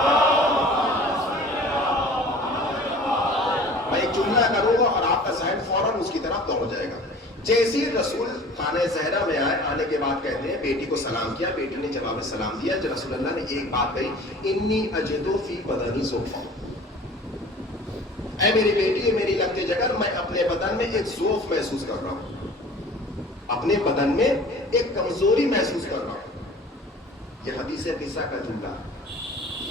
میں ایک جملہ کروں گا اور آپ کا ذہن فوراً اس کی طرف دوڑ جائے گا. جیسی رسول خانہ زہرا میں آئے، آنے کے بعد کہتے ہیں بیٹی کو سلام کیا، بیٹی نے جواب میں سلام دیا. جو رسول اللہ نے ایک بات کہی، انی اجدو فی بدنی ذوفا، اے میری بیٹی، میری لگتے جگر، میں اپنے بدن میں ایک ذوف محسوس کر رہا ہوں، اپنے بدن میں ایک کمزوری محسوس کر رہا ہوں. یہ حدیث قصہ کا جملہ.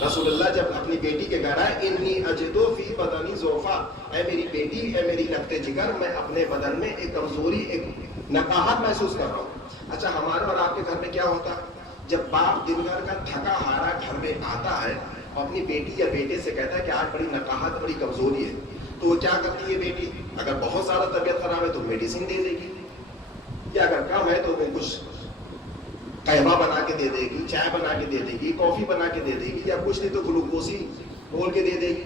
رسول اللہ جب اپنی بیٹی کے گھر آئے، انی اجدو فی بدنی ذوفا، اے میری بیٹی، اے میری لگتے جگر، میں اپنے بدن میں ایک کمزوری، ایک نقاہت محسوس کر رہا ہوں. اچھا، ہمارے اور آپ کے گھر میں کیا ہوتا ہے؟ جب باپ دن بھر کا تھکا ہارا گھر میں آتا ہے، اپنی بیٹی یا بیٹے سے کہتا ہے کہ آج بڑی نقاہت، بڑی کمزوری ہے، تو وہ کیا کرتی ہے بیٹی؟ اگر بہت زیادہ طبیعت خراب ہے تو میڈیسن دے دے گی، یا اگر کم ہے تو وہ کچھ قہوہ بنا کے دے دے گی، چائے بنا کے دے دے گی، کافی بنا کے دے دے گی، یا کچھ نہیں تو گلوکوزی بول کے دے دے گی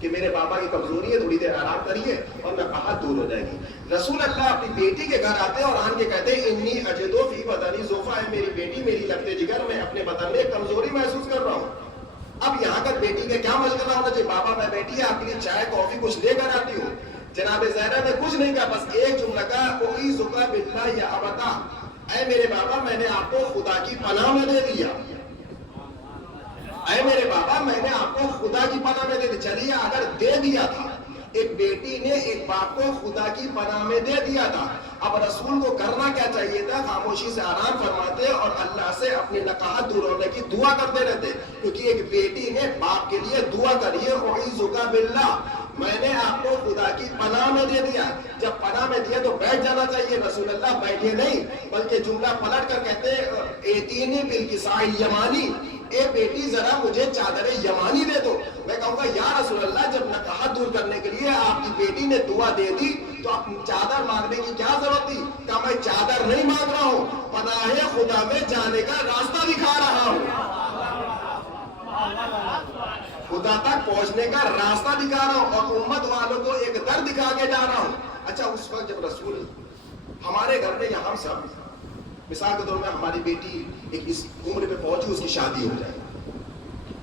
کہ میرے بابا کی کمزوری ہے، تھوڑی دیر آرام کریے اور نقاہت دور ہو جائے گی. رسول اللہ اپنی بیٹی کے گھر آتے اور آن کے کہتے ہیں، انی اجدو فی بدنی ذوفا، ہے میری بیٹی، میری لگتے جگر، میں اپنے بدن میں ایک کمزوری محسوس کر رہا ہوں. اب یہاں پر بیٹی کا کیا مشغلہ ہونا چاہیے؟ بابا میں بیٹی ہے، آپ کے لیے چائے کافی کچھ لے کر آتی ہوں. جناب زہرا نے کچھ نہیں کہا، بس ایک جملہ کہا، اعیذک باللہ یا ابتا، اے میرے بابا، میں نے آپ کو خدا کی پناہ میں دے دیا. اے میرے بابا، میں نے آپ کو خدا کی پناہ میں دے دیا. چلیے، اگر دے دیا تھا، ایک بیٹی نے ایک باپ کو خدا کی پناہ میں دے دیا تھا، اب رسول کو کرنا کیا چاہیے تھا؟ خاموشی سے آرام فرماتے اور اللہ سے اپنی نقاہت دور ہونے کی دعا کرتے رہتے، کیونکہ ایک بیٹی نے باپ کے لیے دعا کری ہے، اعوذ باللہ، میں نے آپ کو خدا کی پناہ میں دے دیا. جب پناہ میں دیا تو بیٹھ جانا چاہیے. رسول اللہ بیٹھے نہیں، بلکہ جملہ پلٹ کر کہتے ایتینی بالکساء الیمانی، اے بیٹی ذرا مجھے چادر یمانی دے دو. میں کہوں گا یا رسول اللہ، جب نقاہت دور کرنے کے لیے آپ کی بیٹی نے دعا دے دی تو آپ چادر مانگنے کی کیا ضرورت تھی؟ کہا میں چادر نہیں مانگ رہا ہوں، پناہ خدا میں جانے کا راستہ دکھا رہا ہوں، خدا تک پہنچنے کا راستہ دکھا رہا ہوں اور امت والوں کو ایک در دکھا کے جا رہا ہوں. اچھا، اس وقت جب رسول ہمارے گھر میں، یا ہم سب مثال کے طور میں، ہماری بیٹی ایک اس عمر پہ پہنچی، اس کی شادی ہو جائے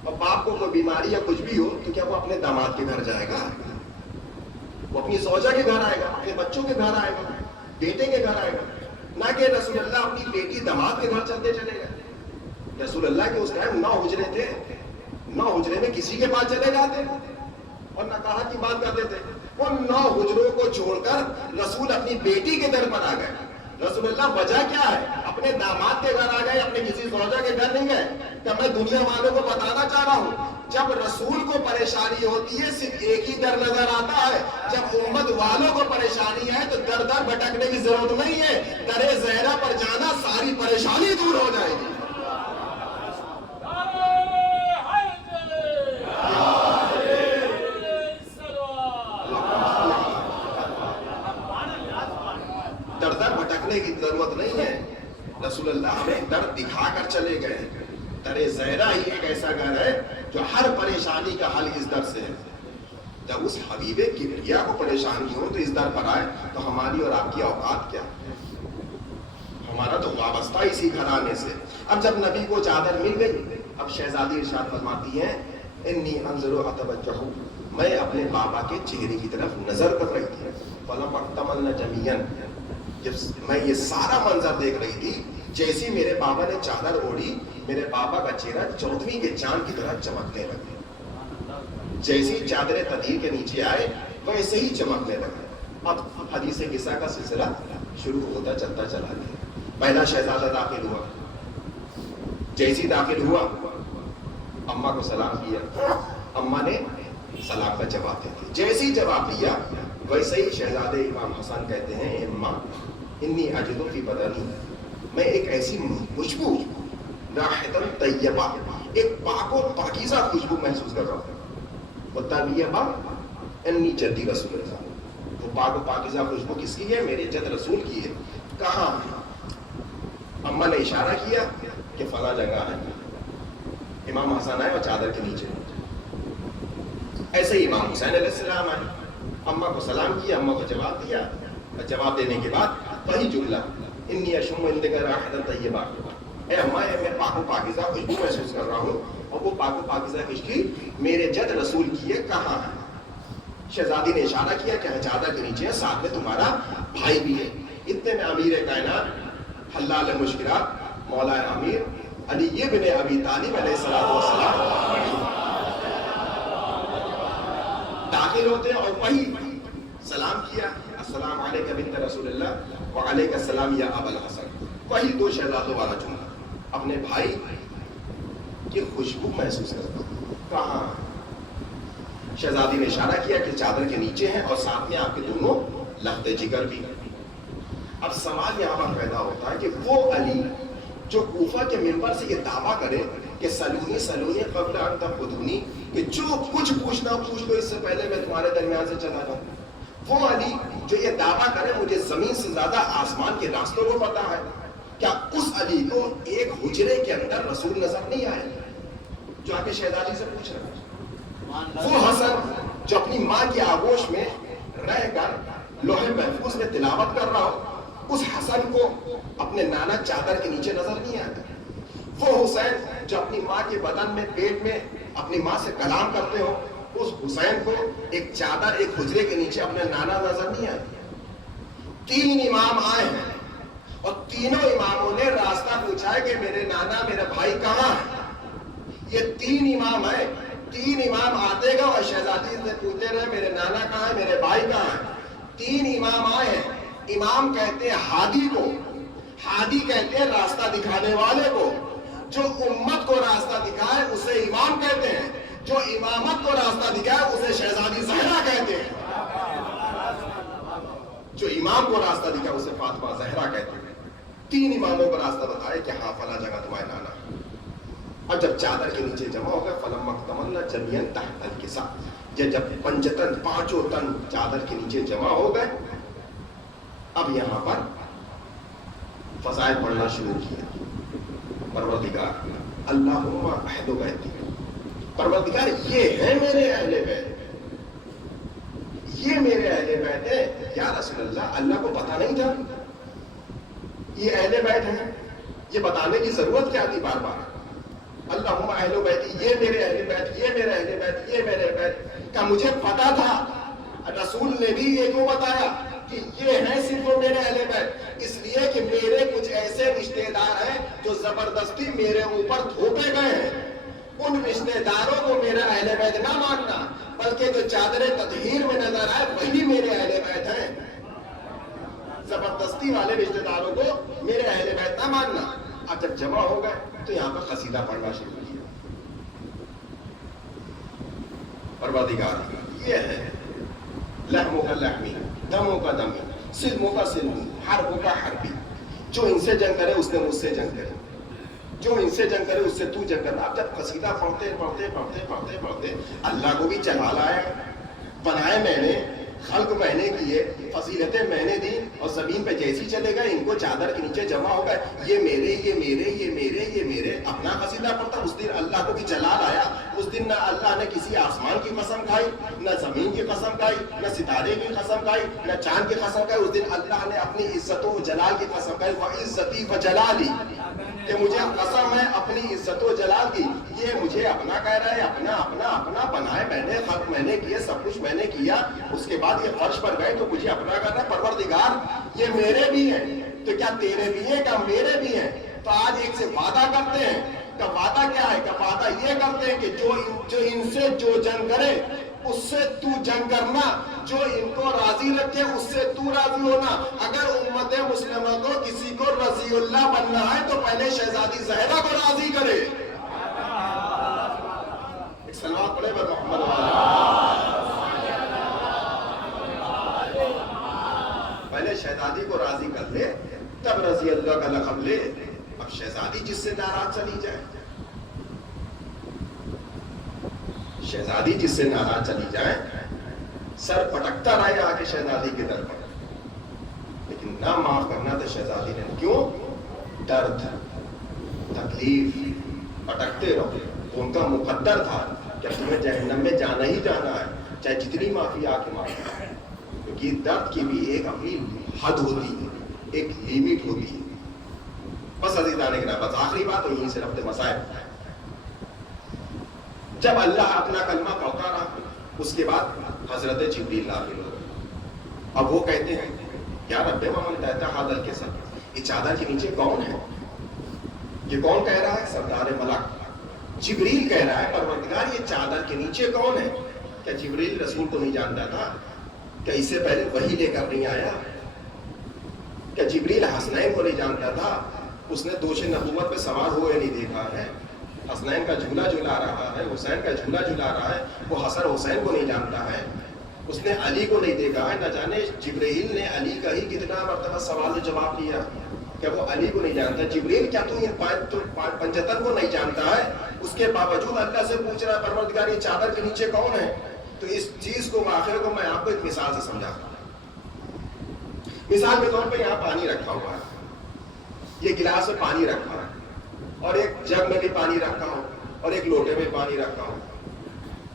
اور باپ کو کوئی بیماری یا کچھ بھی ہو، تو کیا وہ اپنے داماد کے گھر جائے گا؟ وہ اپنی زوجہ کے گھر آئے گا، اپنے بچوں کے گھر آئے گا، بیٹے کے گھر آئے گا. نہ کہ رسول اللہ اپنی بیٹی داماد کے گھر چلتے چلے گئے. رسول اللہ کے اس ٹائم 9 حجرے تھے، 9 حجرے میں کسی کے پاس چلے جاتے اور نکاح کی بات کرتے تھے. ان 9 حجروں کو چھوڑ کر رسول اپنی بیٹی کے در پر آ گئے. رسول اللہ وجہ کیا ہے؟ اپنے داماد کے گھر آ گئے، اپنے کسی زوجہ کے گھر نہیں گئے. کہ میں دنیا والوں کو بتانا چاہ رہا ہوں، جب رسول کو پریشانی ہوتی ہے صرف ایک ہی در نظر آتا ہے. جب امت والوں کو پریشانی ہے تو در در بھٹکنے کی ضرورت نہیں ہے، در زہرا پر جانا ساری پریشانی دور ہو جائے گی. در در بھٹکنے کی ضرورت نہیں ہے. رسول اللہ ہمیں در دکھا کر چلے گئے. در زہرا ہی ایک ایسا گھر ہے جو ہر پریشانی کا حل اس در سے ہے. جب اس حبیب کبریا کو پریشانی ہو تو اس در پر آئے، تو ہماری اور آپ کی اوقات کیا؟ ہمارا تو وابستہ اسی گھرانے سے. اب جب نبی کو چادر مل گئی، اب شہزادی ارشاد فرماتی ہیں، انی انظر اتوجہ، میں اپنے بابا کے چہرے کی طرف نظر کر رہی تھی. فلم اکتملن جمیعا، جب میں یہ سارا منظر دیکھ رہی تھی، جیسی میرے بابا نے چادر اوڑھی، میرے بابا کا چہرہ 14ویں کے چاند کی طرح چمکنے لگا. جیسی چادر تدیر کے نیچے آئے ویسے ہی چمکنے لگے. اب حدیث قصہ کا سلسلہ شروع ہوتا چلتا چلا گیا. پہلا شہزادہ داخل ہوا. جیسی داخل ہوا، اماں کو سلام کیا. اماں نے سلام کا جواب دیتے، جیسی جواب دیا ویسے ہی شہزادے امام حسن کہتے ہیں، اماں انی اجدو فی بدنی، میں ایک ایسی خوشبو راحتن طیبہ، ایک پاک و پاکیزہ خوشبو محسوس کر رہا ہوں. طیبہ انی جدی رسول اللہ، وہ پاک و پاکیزہ خوشبو کس کی ہے؟ میرے جد رسول کی ہے. کہاں؟ اماں نے اشارہ کیا کہ فلاں جگہ ہے. امام حسن آئے اور چادر کے نیچے. ایسے ہی امام حسین علیہ السلام آئے، اماں کو سلام کیا، اماں کو جواب دیا. جواب دینے کے بعد وہی جملہ، انی اشم عندک راحۃ طیبہ، اے اماں میں پاک و پاکیزہ خوشبو محسوس کر رہا ہوں، اور وہ پاک و پاکیزہ خوشبو میرے جد رسول کی ہے. کہاں ہے؟ شہزادی نے اشارہ کیا کہ چادر کے نیچے ہے، ساتھ میں تمہارا بھائی بھی ہے. اتنے میں امیر کائنات حلال مشکلات مولا امیر علی بن ابی طالب علیہ السلام داخل ہوتے ہیں اور وہی سلام کیا، السلام علیکہ بنت رسول اللہ وعلیکہ السلام یا ابا الحسن، وہی دو شہزادوں والا جملہ، اپنے بھائی کی خوشبو محسوس کرتا کہاں؟ شہزادی نے اشارہ کیا کہ چادر کے نیچے ہیں اور ساتھ میں آپ کے دونوں لخت جگر بھی۔ اب سوال یہاں پر پیدا ہوتا ہے کہ وہ علی جو کوفہ کے منبر سے یہ دعویٰ کرے کہ سلونی سلونی قبل ان تفقدونی، کہ جو کچھ پوچھنا پوچھ لو اس سے پہلے میں تمہارے درمیان سے چلا جاؤں، وہ علی جو یہ دعویٰ کرے مجھے زمین سے زیادہ آسمان کے راستوں کو پتا ہے، کیا اس علی کو ایک حجرے کے اندر رسول نظر نہیں آئے جو آ کے شہزادی سے پوچھ رہا ہے؟ وہ حسن جو اپنی ماں کی آغوش میں رہ کر لوح محفوظ میں تلاوت کر رہا ہو، اس حسن کو اپنے نانا چادر کے نیچے نظر نہیں آتا؟ وہ حسین جو اپنی ماں کے بدن میں پیٹ میں اپنی ماں سے کلام کرتے ہو، اس حسین کو ایک چادر ایک حجرے کے نیچے اپنے نانا نظر نہیں آتا؟ تین امام آئے ہیں اور تینوں اماموں نے راستہ پوچھا ہے کہ میرے نانا میرا بھائی کہاں ہے؟ یہ تین امام ہیں، تین امام آتے گا اور شہزادی سے پوچھتے رہے میرے نانا کہاں ہے میرے بھائی کہاں ہے؟ تین امام آئے ہیں، امام کہتے ہیں ہادی کو، ہادی کہتے ہیں راستہ دکھانے والے کو، جو امت کو راستہ دکھائے اسے امام کہتے ہیں، جو امامت کو راستہ دکھائے اسے شہزادی زہرا کہتے ہیں، جو امام کو راستہ دکھائے اسے فاطمہ زہرا کہتے ہیں۔ تین اماموں کو راستہ بتائے کہ ہاں فلاں جگہ تمہارے نانا۔ اور جب چادر کے نیچے جمع ہو گئے فلما اکتملنا جميعا تحت الكساء، جب پنجتن پانچوں تن چادر کے نیچے جمع ہو گئے، اب یہاں پر فضائل پڑھنا شروع کیا۔ پروردگار اللہم اہل بیتی، پروردگار یہ ہے میرے اہل بیت، یہ میرے اہل بیت ہے۔ یا رسول اللہ، اللہ کو پتہ نہیں تھا یہ اہل بیت ہیں؟ یہ بتانے کی ضرورت کیا تھی بار بار؟ اللہم اہل بیتی، یہ میرے اہل بیت، یہ میرے اہل بیت، یہ میرے بیت کا مجھے پتا تھا۔ رسول نے بھی یہ کیوں بتایا کہ یہ ہیں صرف میرے اہل بیت؟ اس لیے کہ میرے کچھ ایسے رشتہ دار ہیں جو زبردستی میرے اوپر تھوپے گئے ہیں، ان رشتہ داروں کو میرا اہل بیت نہ ماننا، بلکہ جو چادر تطہیر میں نظر آئے وہی میرے اہل بیت ہیں۔ زبردستی والے رشتہ داروں کو میرے اہل بیت نہ ماننا۔ اب جب جمع ہو گئے تو یہاں پر قصیدہ پڑھنا شروع کیا۔ پروردگار یہ ہے، لحموں کا لحمی، دموں کا دمی، سلموں کا سلمی، حربوں کا حربی، جو ان سے جنگ کرے اس نے مجھ سے جنگ کرے، جو ان سے جنگ کرے اس سے تو جنگ کرنا۔ اب جب قصیدہ پڑھتے پڑھتے پڑھتے پڑھتے پڑھتے اللہ کو بھی جلال آیا، بنائے میں نے، خلق میں نے کیے، فضیلتیں میں نے دی، اور زمین پہ جیسی چلے گئے ان کو چادر کے نیچے جمع ہو گئے، یہ میرے یہ میرے یہ میرے یہ میرے، اپنا قصیدہ پڑھتا۔ اس دن اللہ کو بھی جلال آیا، اس دن نہ اللہ نے کسی آسمان کی قسم کھائی، نہ زمین کی قسم کھائی، نہ ستارے کی قسم کھائی، نہ چاند کی قسم کھائی۔ اس دن اللہ نے اپنی عزت و جلال کی قسم کھائی، وعزتی وجلالی، کہ مجھے قسم ہے اپنی عزت و جلال کی، یہ مجھے اپنا کہہ رہا ہے، اپنا اپنا اپنا بنائے میں نے، خلق میں نے کیے، سب کچھ میں نے کیا، اس کے بعد یہ فرش پر گئے تو مجھے اپنا کہہ رہا ہے۔ پروردگار یہ میرے بھی ہیں، تو کیا تیرے بھی ہیں؟ کیا میرے بھی ہیں؟ تو آج ایک سے وعدہ کرتے ہیں، کہ وعدہ کیا ہے؟ کہ وعدہ یہ کرتے ہیں کہ جو ان سے جو جنگ کرے اس سے تو جنگ کرنا، جو ان کو راضی رکھے اس سے تو راضی ہونا۔ اگر امت مسلمہ کو کسی کو رضی اللہ بننا ہے تو پہلے شہزادی زہرا کو راضی کرے۔ ایک صلوات پڑھے بر محمد پہلے شہزادی کو راضی کر لے تب رضی اللہ کا لقب لے۔ اب شہزادی جس سے ناراض چلی جائے، شہزادی جس سے ناراض چلی جائے، سر پٹکتا رہے آ کے شہزادی کے در پر، لیکن نہ معاف کرنا تو شہزادی نے کیوں؟ درد، تکلیف، پٹکتے رہو۔ ان کا مقدر تھا کہ تمہیں جہنم میں جانا ہی جانا ہے، چاہے جتنی معافی آ کے معافی، کیونکہ درد کی بھی ایک اپنی حد ہوتی ہے، ایک لیمٹ ہوتی ہے۔ بس عزیزان کرام، بس آخری بات یہیں سے رفت مسائل۔ جب اللہ اپنا کلمہ پڑھتا رہا، اس کے بعد حضرت جبریل نازل ہو گئے۔ اب وہ کہتے ہیں یا رب من تحت هذا الكسر، یہ چادر کے نیچے کون ہے؟ یہ کون کہہ رہا ہے؟ سردار ملک جبریل کہہ رہا ہے پروردگار یہ چادر کے نیچے کون ہے؟ کیا جبریل رسول کو نہیں جانتا تھا؟ کیا اس سے پہلے وحی لے کر نہیں آیا؟ کیا جبریل حسنین کو نہیں جانتا تھا؟ اس نے دوش نبوت پہ سوار ہوئے نہیں دیکھا ہے؟ حسنین کا جھولا جھلا رہا ہے، حسین کا جھولا جھلا رہا ہے، وہ حسن حسین کو نہیں جانتا ہے؟ اس نے علی کو نہیں دیکھا ہے؟ نہ جانے جبریل نے علی کا ہی کتنا مرتبہ سوال و جواب دیا کہ وہ علی کو نہیں جانتا۔ جبریل کیا تو پنجتن کو نہیں جانتا ہے؟ اس کے باوجود اللہ سے پوچھ رہا ہے پروردگار یہ چادر کے نیچے کون ہے؟ تو اس چیز کو واقعے کو میں آپ کو ایک مثال سے سمجھاتا ہوں۔ مثال کے طور پہ یہاں پانی رکھا ہوا ہے، یہ گلاس میں پانی رکھا ہے، اور ایک جگ میں بھی پانی رکھا ہو، اور ایک لوٹے میں پانی رکھا ہو۔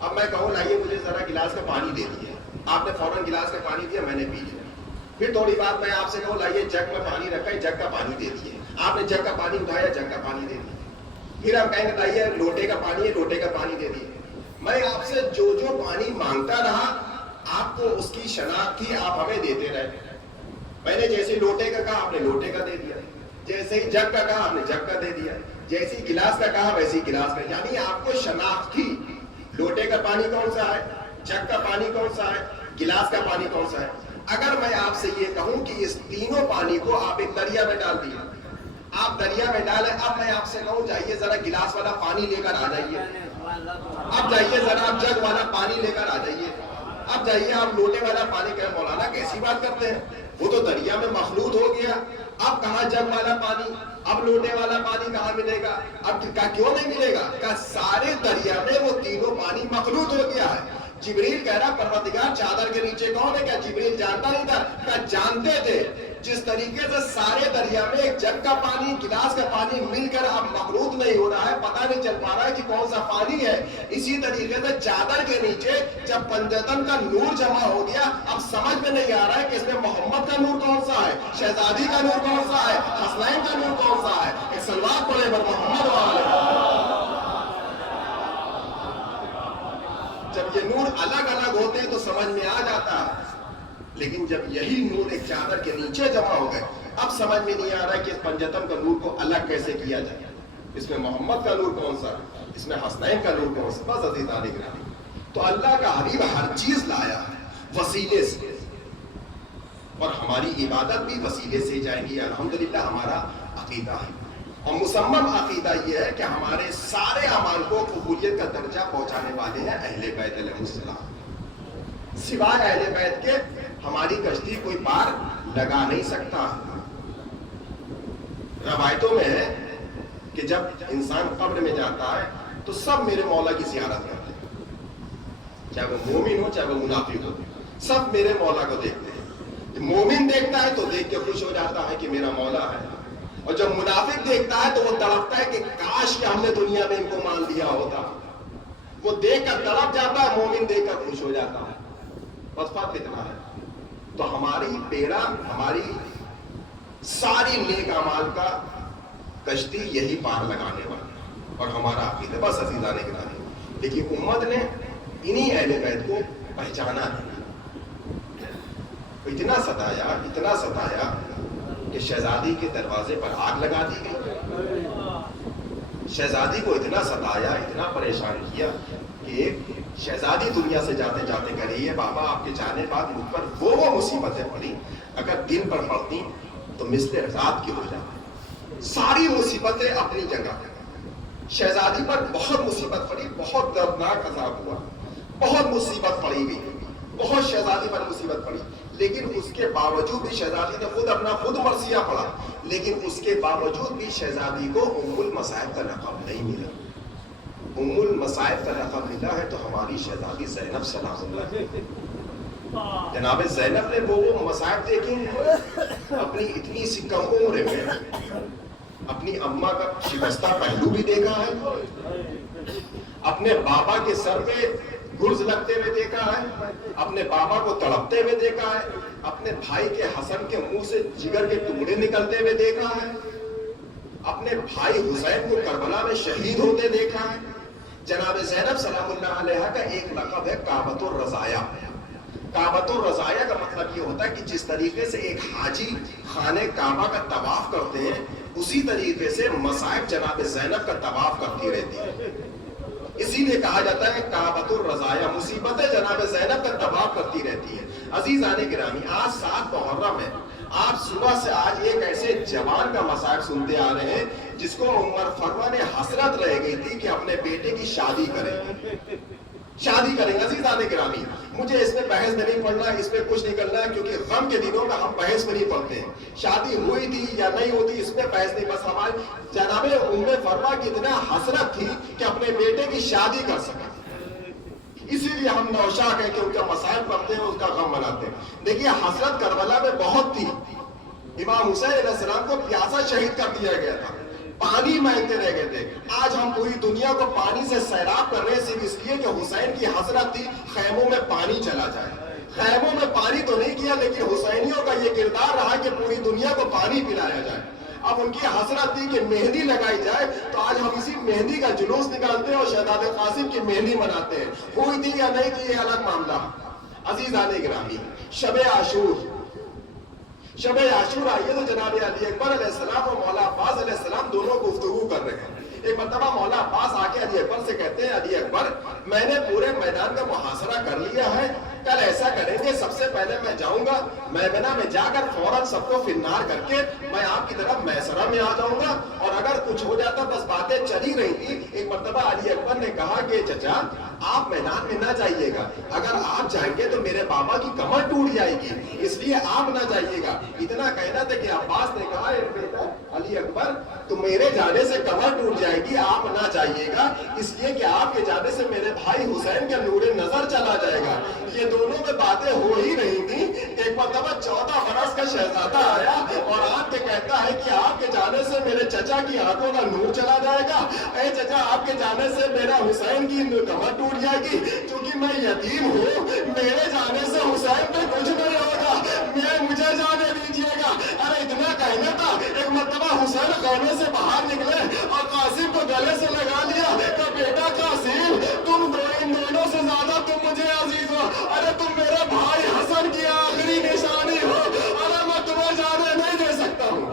اب میں کہوں لائیے مجھے ذرا گلاس کا پانی دے دیے، آپ نے فوراً گلاس کا پانی دیا، میں نے پی لیا۔ پھر تھوڑی بات میں آپ سے کہوں لائیے جگ میں پانی رکھا ہے، جگ کا پانی دے دیے، آپ نے جگ کا پانی اٹھایا، جگ کا پانی دے دیا۔ پھر آپ کہیں گے لائیے لوٹے کا پانی ہے، لوٹے کا پانی دے دیے۔ میں آپ سے جو پانی مانگتا رہا آپ کو اس کی شناخت تھی، آپ ہمیں دیتے رہے۔ میں نے جیسے لوٹے کا کہا آپ نے لوٹے کا دے دیا، جیسے ہی جگ کا کہا آپ نے جگ کا دے دیا، جیسے ہی گلاس کا کہا ویسے ہی گلاس کا، یعنی آپ کو شناخت تھی۔ لوٹے کا پانی کون سا ہے، جگ کا پانی کون سا ہے، گلاس کا پانی کون سا ہے۔ اگر میں آپ سے یہ کہوں کہ اس تینوں پانی کو آپ ایک دریا میں ڈال دیے، آپ دریا میں ڈالیں، اب میں آپ سے کہوں جائیے ذرا گلاس والا پانی لے کر آ جائیے، اب جائیے ذرا آپ جگ والا پانی لے کر آ جائیے، اب جائیے آپ لوٹے والا پانی کہ مولانا کیسی بات کرتے ہیں، وہ تو دریا میں مخلوط ہو گیا، اب کہاں جگ والا پانی، اب لوٹے والا پانی کہاں ملے گا؟ اب کیوں نہیں ملے گا؟ کہ سارے دریا میں وہ تینوں پانی مخلوط ہو گیا ہے۔ جبریل کہہ رہا پروردگار چادر کے نیچے کون ہے؟ کیا جبریل جانتا نہیں تھا؟ کیا جانتے تھے؟ جس طریقے سے سارے دریا میں ایک جگ کا پانی گلاس کا پانی مل کر اب مخلوط نہیں ہو رہا ہے، پتہ نہیں چل پا رہا ہے کہ کون سا پانی ہے، اسی طریقے سے چادر کے نیچے جب پنجتن کا نور جمع ہو گیا اب سمجھ میں نہیں آ رہا ہے کہ اس میں محمد کا نور کون سا ہے، شہزادی کا نور کون سا ہے، حسنین کا نور کون سا ہے۔ ایک صلوات پڑھے بر محمد والے۔ جب یہ نور الگ الگ ہوتے ہیں تو سمجھ میں آ جاتا ہے، لیکن جب یہی نور ایک چادر کے نیچے جمع ہو گئے اب سمجھ میں نہیں آ رہا ہے کہ اس پنجتن کا نور کو الگ کیسے کیا جائے، اس میں محمد کا نور کون سا ہے، اس میں حسنین کا نور کون سا۔ بس عزیزان گرامی، تو اللہ کا حبیب ہر چیز لایا ہے وسیلے سے، اور ہماری عبادت بھی وسیلے سے جائے گی۔ الحمدللہ ہمارا عقیدہ ہے، اور مصمم عقیدہ یہ ہے کہ ہمارے سارے اعمال کو قبولیت کا درجہ پہنچانے والے ہیں اہل بیت علیہ السلام۔ سوائے اہل بیت کے ہماری کشتی کوئی پار لگا نہیں سکتا۔ روایتوں میں ہے کہ جب انسان قبر میں جاتا ہے تو سب میرے مولا کی زیارت کرتے ہیں، چاہے وہ مومن ہو چاہے وہ منافق ہو، سب میرے مولا کو دیکھتے ہیں۔ مومن دیکھتا ہے تو دیکھ کے خوش ہو جاتا ہے کہ میرا مولا ہے، اور جب منافق دیکھتا ہے تو وہ تڑپتا ہے کہ کاش کہ ہم نے دنیا میں ان کو مان لیا ہوتا۔ وہ دیکھ کر تڑپ جاتا ہے، مومن دیکھ کر خوش ہو جاتا ہے۔ بس فرق اتنا ہے۔ تو ہماری بیڑا، ہماری ساری نیک اعمال کا کشتی یہی پار لگانے والا، اور ہمارا عقیدہ بس عزیزان گرامی۔ لیکن امت نے انہی اہل بیت کو پہچانا ہے، اتنا ستایا کہ شہزادی کے دروازے پر آگ لگا دی گئی۔ شہزادی کو اتنا ستایا، اتنا پریشان کیا کہ ایک شہزادی دنیا سے جاتے جاتے کہہ رہی ہے بابا آپ کے جانے بعد مجھ پر وہ مصیبتیں پڑی، اگر دن پر پڑتی تو مثل رات کی ہو جاتی۔ ساری مصیبتیں اپنی جگہ، شہزادی پر بہت مصیبت پڑی، بہت دردناک عذاب ہوا، بہت مصیبت پڑی گئی، بہت شہزادی پر مصیبت پڑی، لیکن اس کے باوجود بھی شہزادی نے خود مرثیہ پڑھا، لیکن اس کے باوجود بھی شہزادی کو ام المصائب کا لقب نہیں ملا۔ ام المصائب کا لقب ملا ہے تو ہماری شہزادی زینب سلام اللہ۔ جناب زینب نے وہ مصائب دیکھی ہیں، اپنی اتنی سی کم عمر میں اپنی اماں کا شکستہ پہلو بھی دیکھا ہے، اپنے بابا کے سر پہ گرز لگتے ہوئے دیکھا ہے، اپنے بابا کو تڑپتے ہوئے دیکھا ہے، اپنے بھائی کے حسن کے منہ سے جگر کے ٹکڑے نکلتے ہوئے دیکھا ہے، اپنے بھائی حسین کو کربلا میں شہید ہوتے دیکھا ہے۔ جناب زینب سلام اللہ علیہ کا ایک لقب ہے کعبۃ الرزایا۔ کعبۃ الرضایا کا مطلب یہ ہوتا ہے کہ جس طریقے سے ایک حاجی خانہ کعبہ کا طواف کرتے ہیں اسی طریقے سے مصائب جناب زینب کا طواف کرتی رہتی ہے. اسی لیے کہا جاتا ہے کعبۃ الرضایا، مصیبتیں جناب زینب کا طواف کرتی رہتی ہے. عزیزان گرامی، آج 7 محرم ہے. آپ صبح سے آج ایک ایسے جوان کا مصائب سنتے آ رہے ہیں جس کو عمر فرما نے حسرت رہ گئی تھی کہ اپنے بیٹے کی شادی کریں گے. عزیزان گرامی، مجھے اس میں بحث میں نہیں پڑھنا، اس میں کچھ نہیں کرنا، کیونکہ غم کے دنوں میں ہم بحث میں نہیں پڑھتے ہیں. شادی ہوئی تھی یا نہیں ہوتی اس میں بحث نہیں، بس ہمارے جناب ام فرما کی اتنا حسرت تھی کہ اپنے بیٹے کی شادی کر سکا. اسی لیے ہم نوشاک ہیں کہ ان کا مسائل پڑھتے ہیں، اس کا غم مناتے ہیں. دیکھیے حسرت کربلا میں بہت تھی. امام حسین علیہ السلام کو پیاسا شہید کر دیا گیا تھا، پانی مانگتے رہ گئے تھے. آج ہم پوری دنیا کو پانی سے سیراب کر رہے ہیں صرف اس لیے کہ حسین کی حسرت تھی خیموں میں پانی چلا جائے. خیموں میں پانی تو نہیں کیا، لیکن حسینیوں کا یہ کردار رہا کہ پوری دنیا کو پانی پلایا جائے. اب ان کی حسرت تھی کہ مہندی لگائی جائے، تو آج ہم اسی مہندی کا جلوس نکالتے ہیں اور شہزادہ قاسم کی مہندی مناتے ہیں. ہوئی تھی یا نہیں تھی یہ الگ معاملہ. عزیزان گرامی، شب عاشور آئیے تو جناب علی اکبر علیہ السلام اور مولا عباس علیہ السلام دونوں گفتگو کر رہے ہیں. ایک مرتبہ مولا عباس آ کے علی اکبر سے کہتے ہیں، علی اکبر میں نے پورے میدان کا محاصرہ کر لیا ہے، کل ایسا کریں گے سب سے پہلے میں جاؤں گا میمنہ میں، جا کر فوراً سب کو فنار کر کے میں آپ کی طرف میسرہ میں آ جاؤں گا. اور اگر کچھ ہو جاتا، بس باتیں چلی رہی تھی. ایک مرتبہ علی اکبر نے کہا کہ چچا آپ میدان میں نہ جائیے گا، اگر آپ جائیں گے تو میرے بابا کی کمر ٹوٹ جائے گی، اس لیے آپ نہ جائیے گا. اتنا کہنا تھا کہ عباس نے کہا بیٹا علی اکبر تو میرے جانے سے کمر ٹوٹ جائے گی، آپ نہ جائیے گا، اس لیے کہ آپ کے جانے سے میرے بھائی حسین کا نور نظر چلا جائے گا. یہ دونوں میں باتیں ہو ہی رہی تھی. ایک مرتبہ 14 برس کا شہزادہ آیا اور آپ کے کہتا ہے کہ آپ کے جانے سے میرے چچا کی آنکھوں کا نور چلا جائے گا. اے چچا آپ کے جانے سے میرا حسین کی کمر ٹوٹ جائے گی، کیونکہ میں یتیم ہوں، میرے جانے سے حسین پہ کچھ نہیں ہوگا، مجھے جانے دیجیے گا. ارے اتنا کہنا تھا. ایک مرتبہ حسین خیمے سے باہر نکلے اور قاسم کو گلے سے لگا لیا کہ بیٹا قاسم تم ان دونوں سے زیادہ تم مجھے عزیز ہو. ارے تم میرے بھائی حسن کی آخری نشانی ہو. ارے میں تمہیں جانے نہیں دے سکتا ہوں.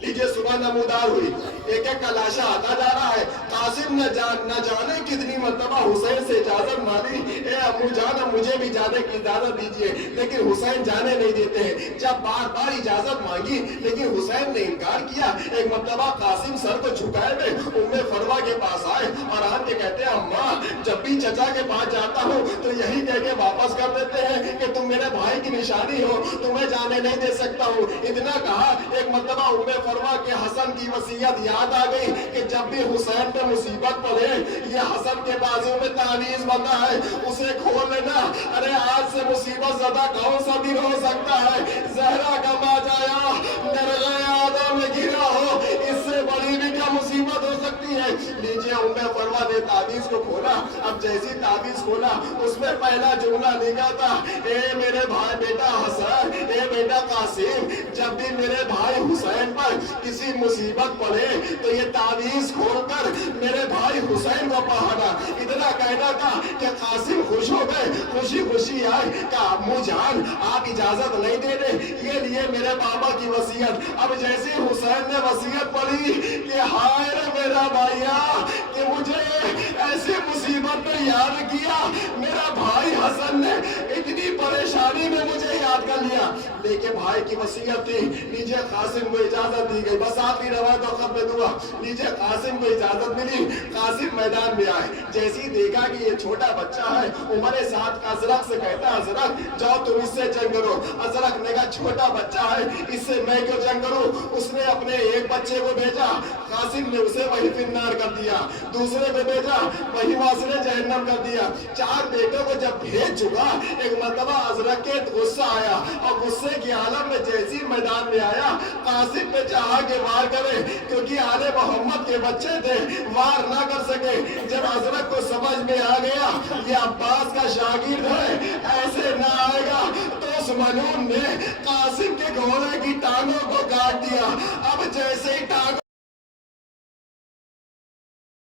لیجیے صبح نمودار ہوئی، ایک ایک کا لاشا آتا جا رہا ہے. قاسم نہ جانے کتنی مرتبہ حسین سے اجازت مانگی، اے ابو جان مجھے بھی جانے کی اجازت دیجیے، لیکن حسین جانے نہیں دیتے ہیں. جب بار بار اجازت مانگی لیکن حسین نے انکار کیا. ایک مرتبہ قاسم سر کو جھکائے ہوئے ام فروا کے پاس آئے اور آن کے کہتے ہیں اماں جب بھی چچا کے پاس جاتا ہوں تو یہی کہہ کے واپس کر دیتے ہیں کہ تم میرے بھائی کی نشانی ہو، تمہیں جانے نہیں دے سکتا ہوں. اتنا کہا. ایک مرتبہ ام فرما کے حسن کی وصیت یاد آ گئی کہ جب بھی حسین پہ مصیبت پڑے یہ حسن کے بازو میں تعویذ بندہ ہے، اسے کھول لینا. ارے آج سے مصیبت زدہ کون سا دن ہو سکتا ہے؟ زہرا کا ماں جایا درگاہ آدم میں گرا ہو، اس سے بڑی بھی کیا مصیبت ہو سکتی ہے؟ لیجیے ام فرما نے تعویذ کو کھولا. اب جیسی تعویذ کھولا اس میں پہلا جملہ لکھا تھا، اے میرے بھائی بیٹا حسن، اے بیٹا قاسم، جب بھی میرے بھائی حسین پر کسی مصیبت پڑے تو یہ تعویذ کھول کر میرے بھائی حسین کو پڑھانا. اتنا کہنا تھا کہ قاسم خوش ہو گئے، خوشی خوشی آئے کہ امو جان آپ اجازت نہیں دے رہے، یہ لیے میرے بابا کی وصیت. اب جیسے حسین نے وصیت پڑھی کہ ہائے رے میرا بھائیا کہ مجھے ایسی مصیبت میں یاد کیا، میرا بھائی حسن نے اتنی پریشانی میں مجھے یاد کر لیا. لیکن بھائی کی وصیت تھی. لیجیے قاسم کو اجازت دی گئی. بس آخری روایت اور ختم دعا. لیجیے قاسم کو اجازت ملی. قاسم میدان میں آئے. جیسے دیکھا کہ یہ چھوٹا بچہ ہے، عمر ساتھ ازرق سے کہتا ہے ازرق جاؤ تم اس سے جنگ کرو. ازرق نے کہا چھوٹا بچہ ہے اس سے میں کیوں جنگ کروں؟ اس نے اپنے ایک بچے کو بھیجا، قاسم نے اسے وہی فنار کر دیا. دوسرے کو بھیجا، وہی واسطے جہنم کر دیا. 4 بیٹوں کو جب بھیج چکا ایک مرتبہ ازرق کے غصہ آیا اور غصے کی عالم میں جیسی میدان میں آیا قاسم پہ چاہا کہ وار کرے، کیونکہ آل محمد کے بچے تھے، وار نہ کر سکے. جب ازرق کو سمجھ میں آ گیا یہ عباس کا شاگرد ہے، ایسے نہ آئے گا، تو اس ملعون نے قاسم کے گھوڑے کی ٹانگوں کو کاٹ دیا. اب جیسے ہی ٹانگ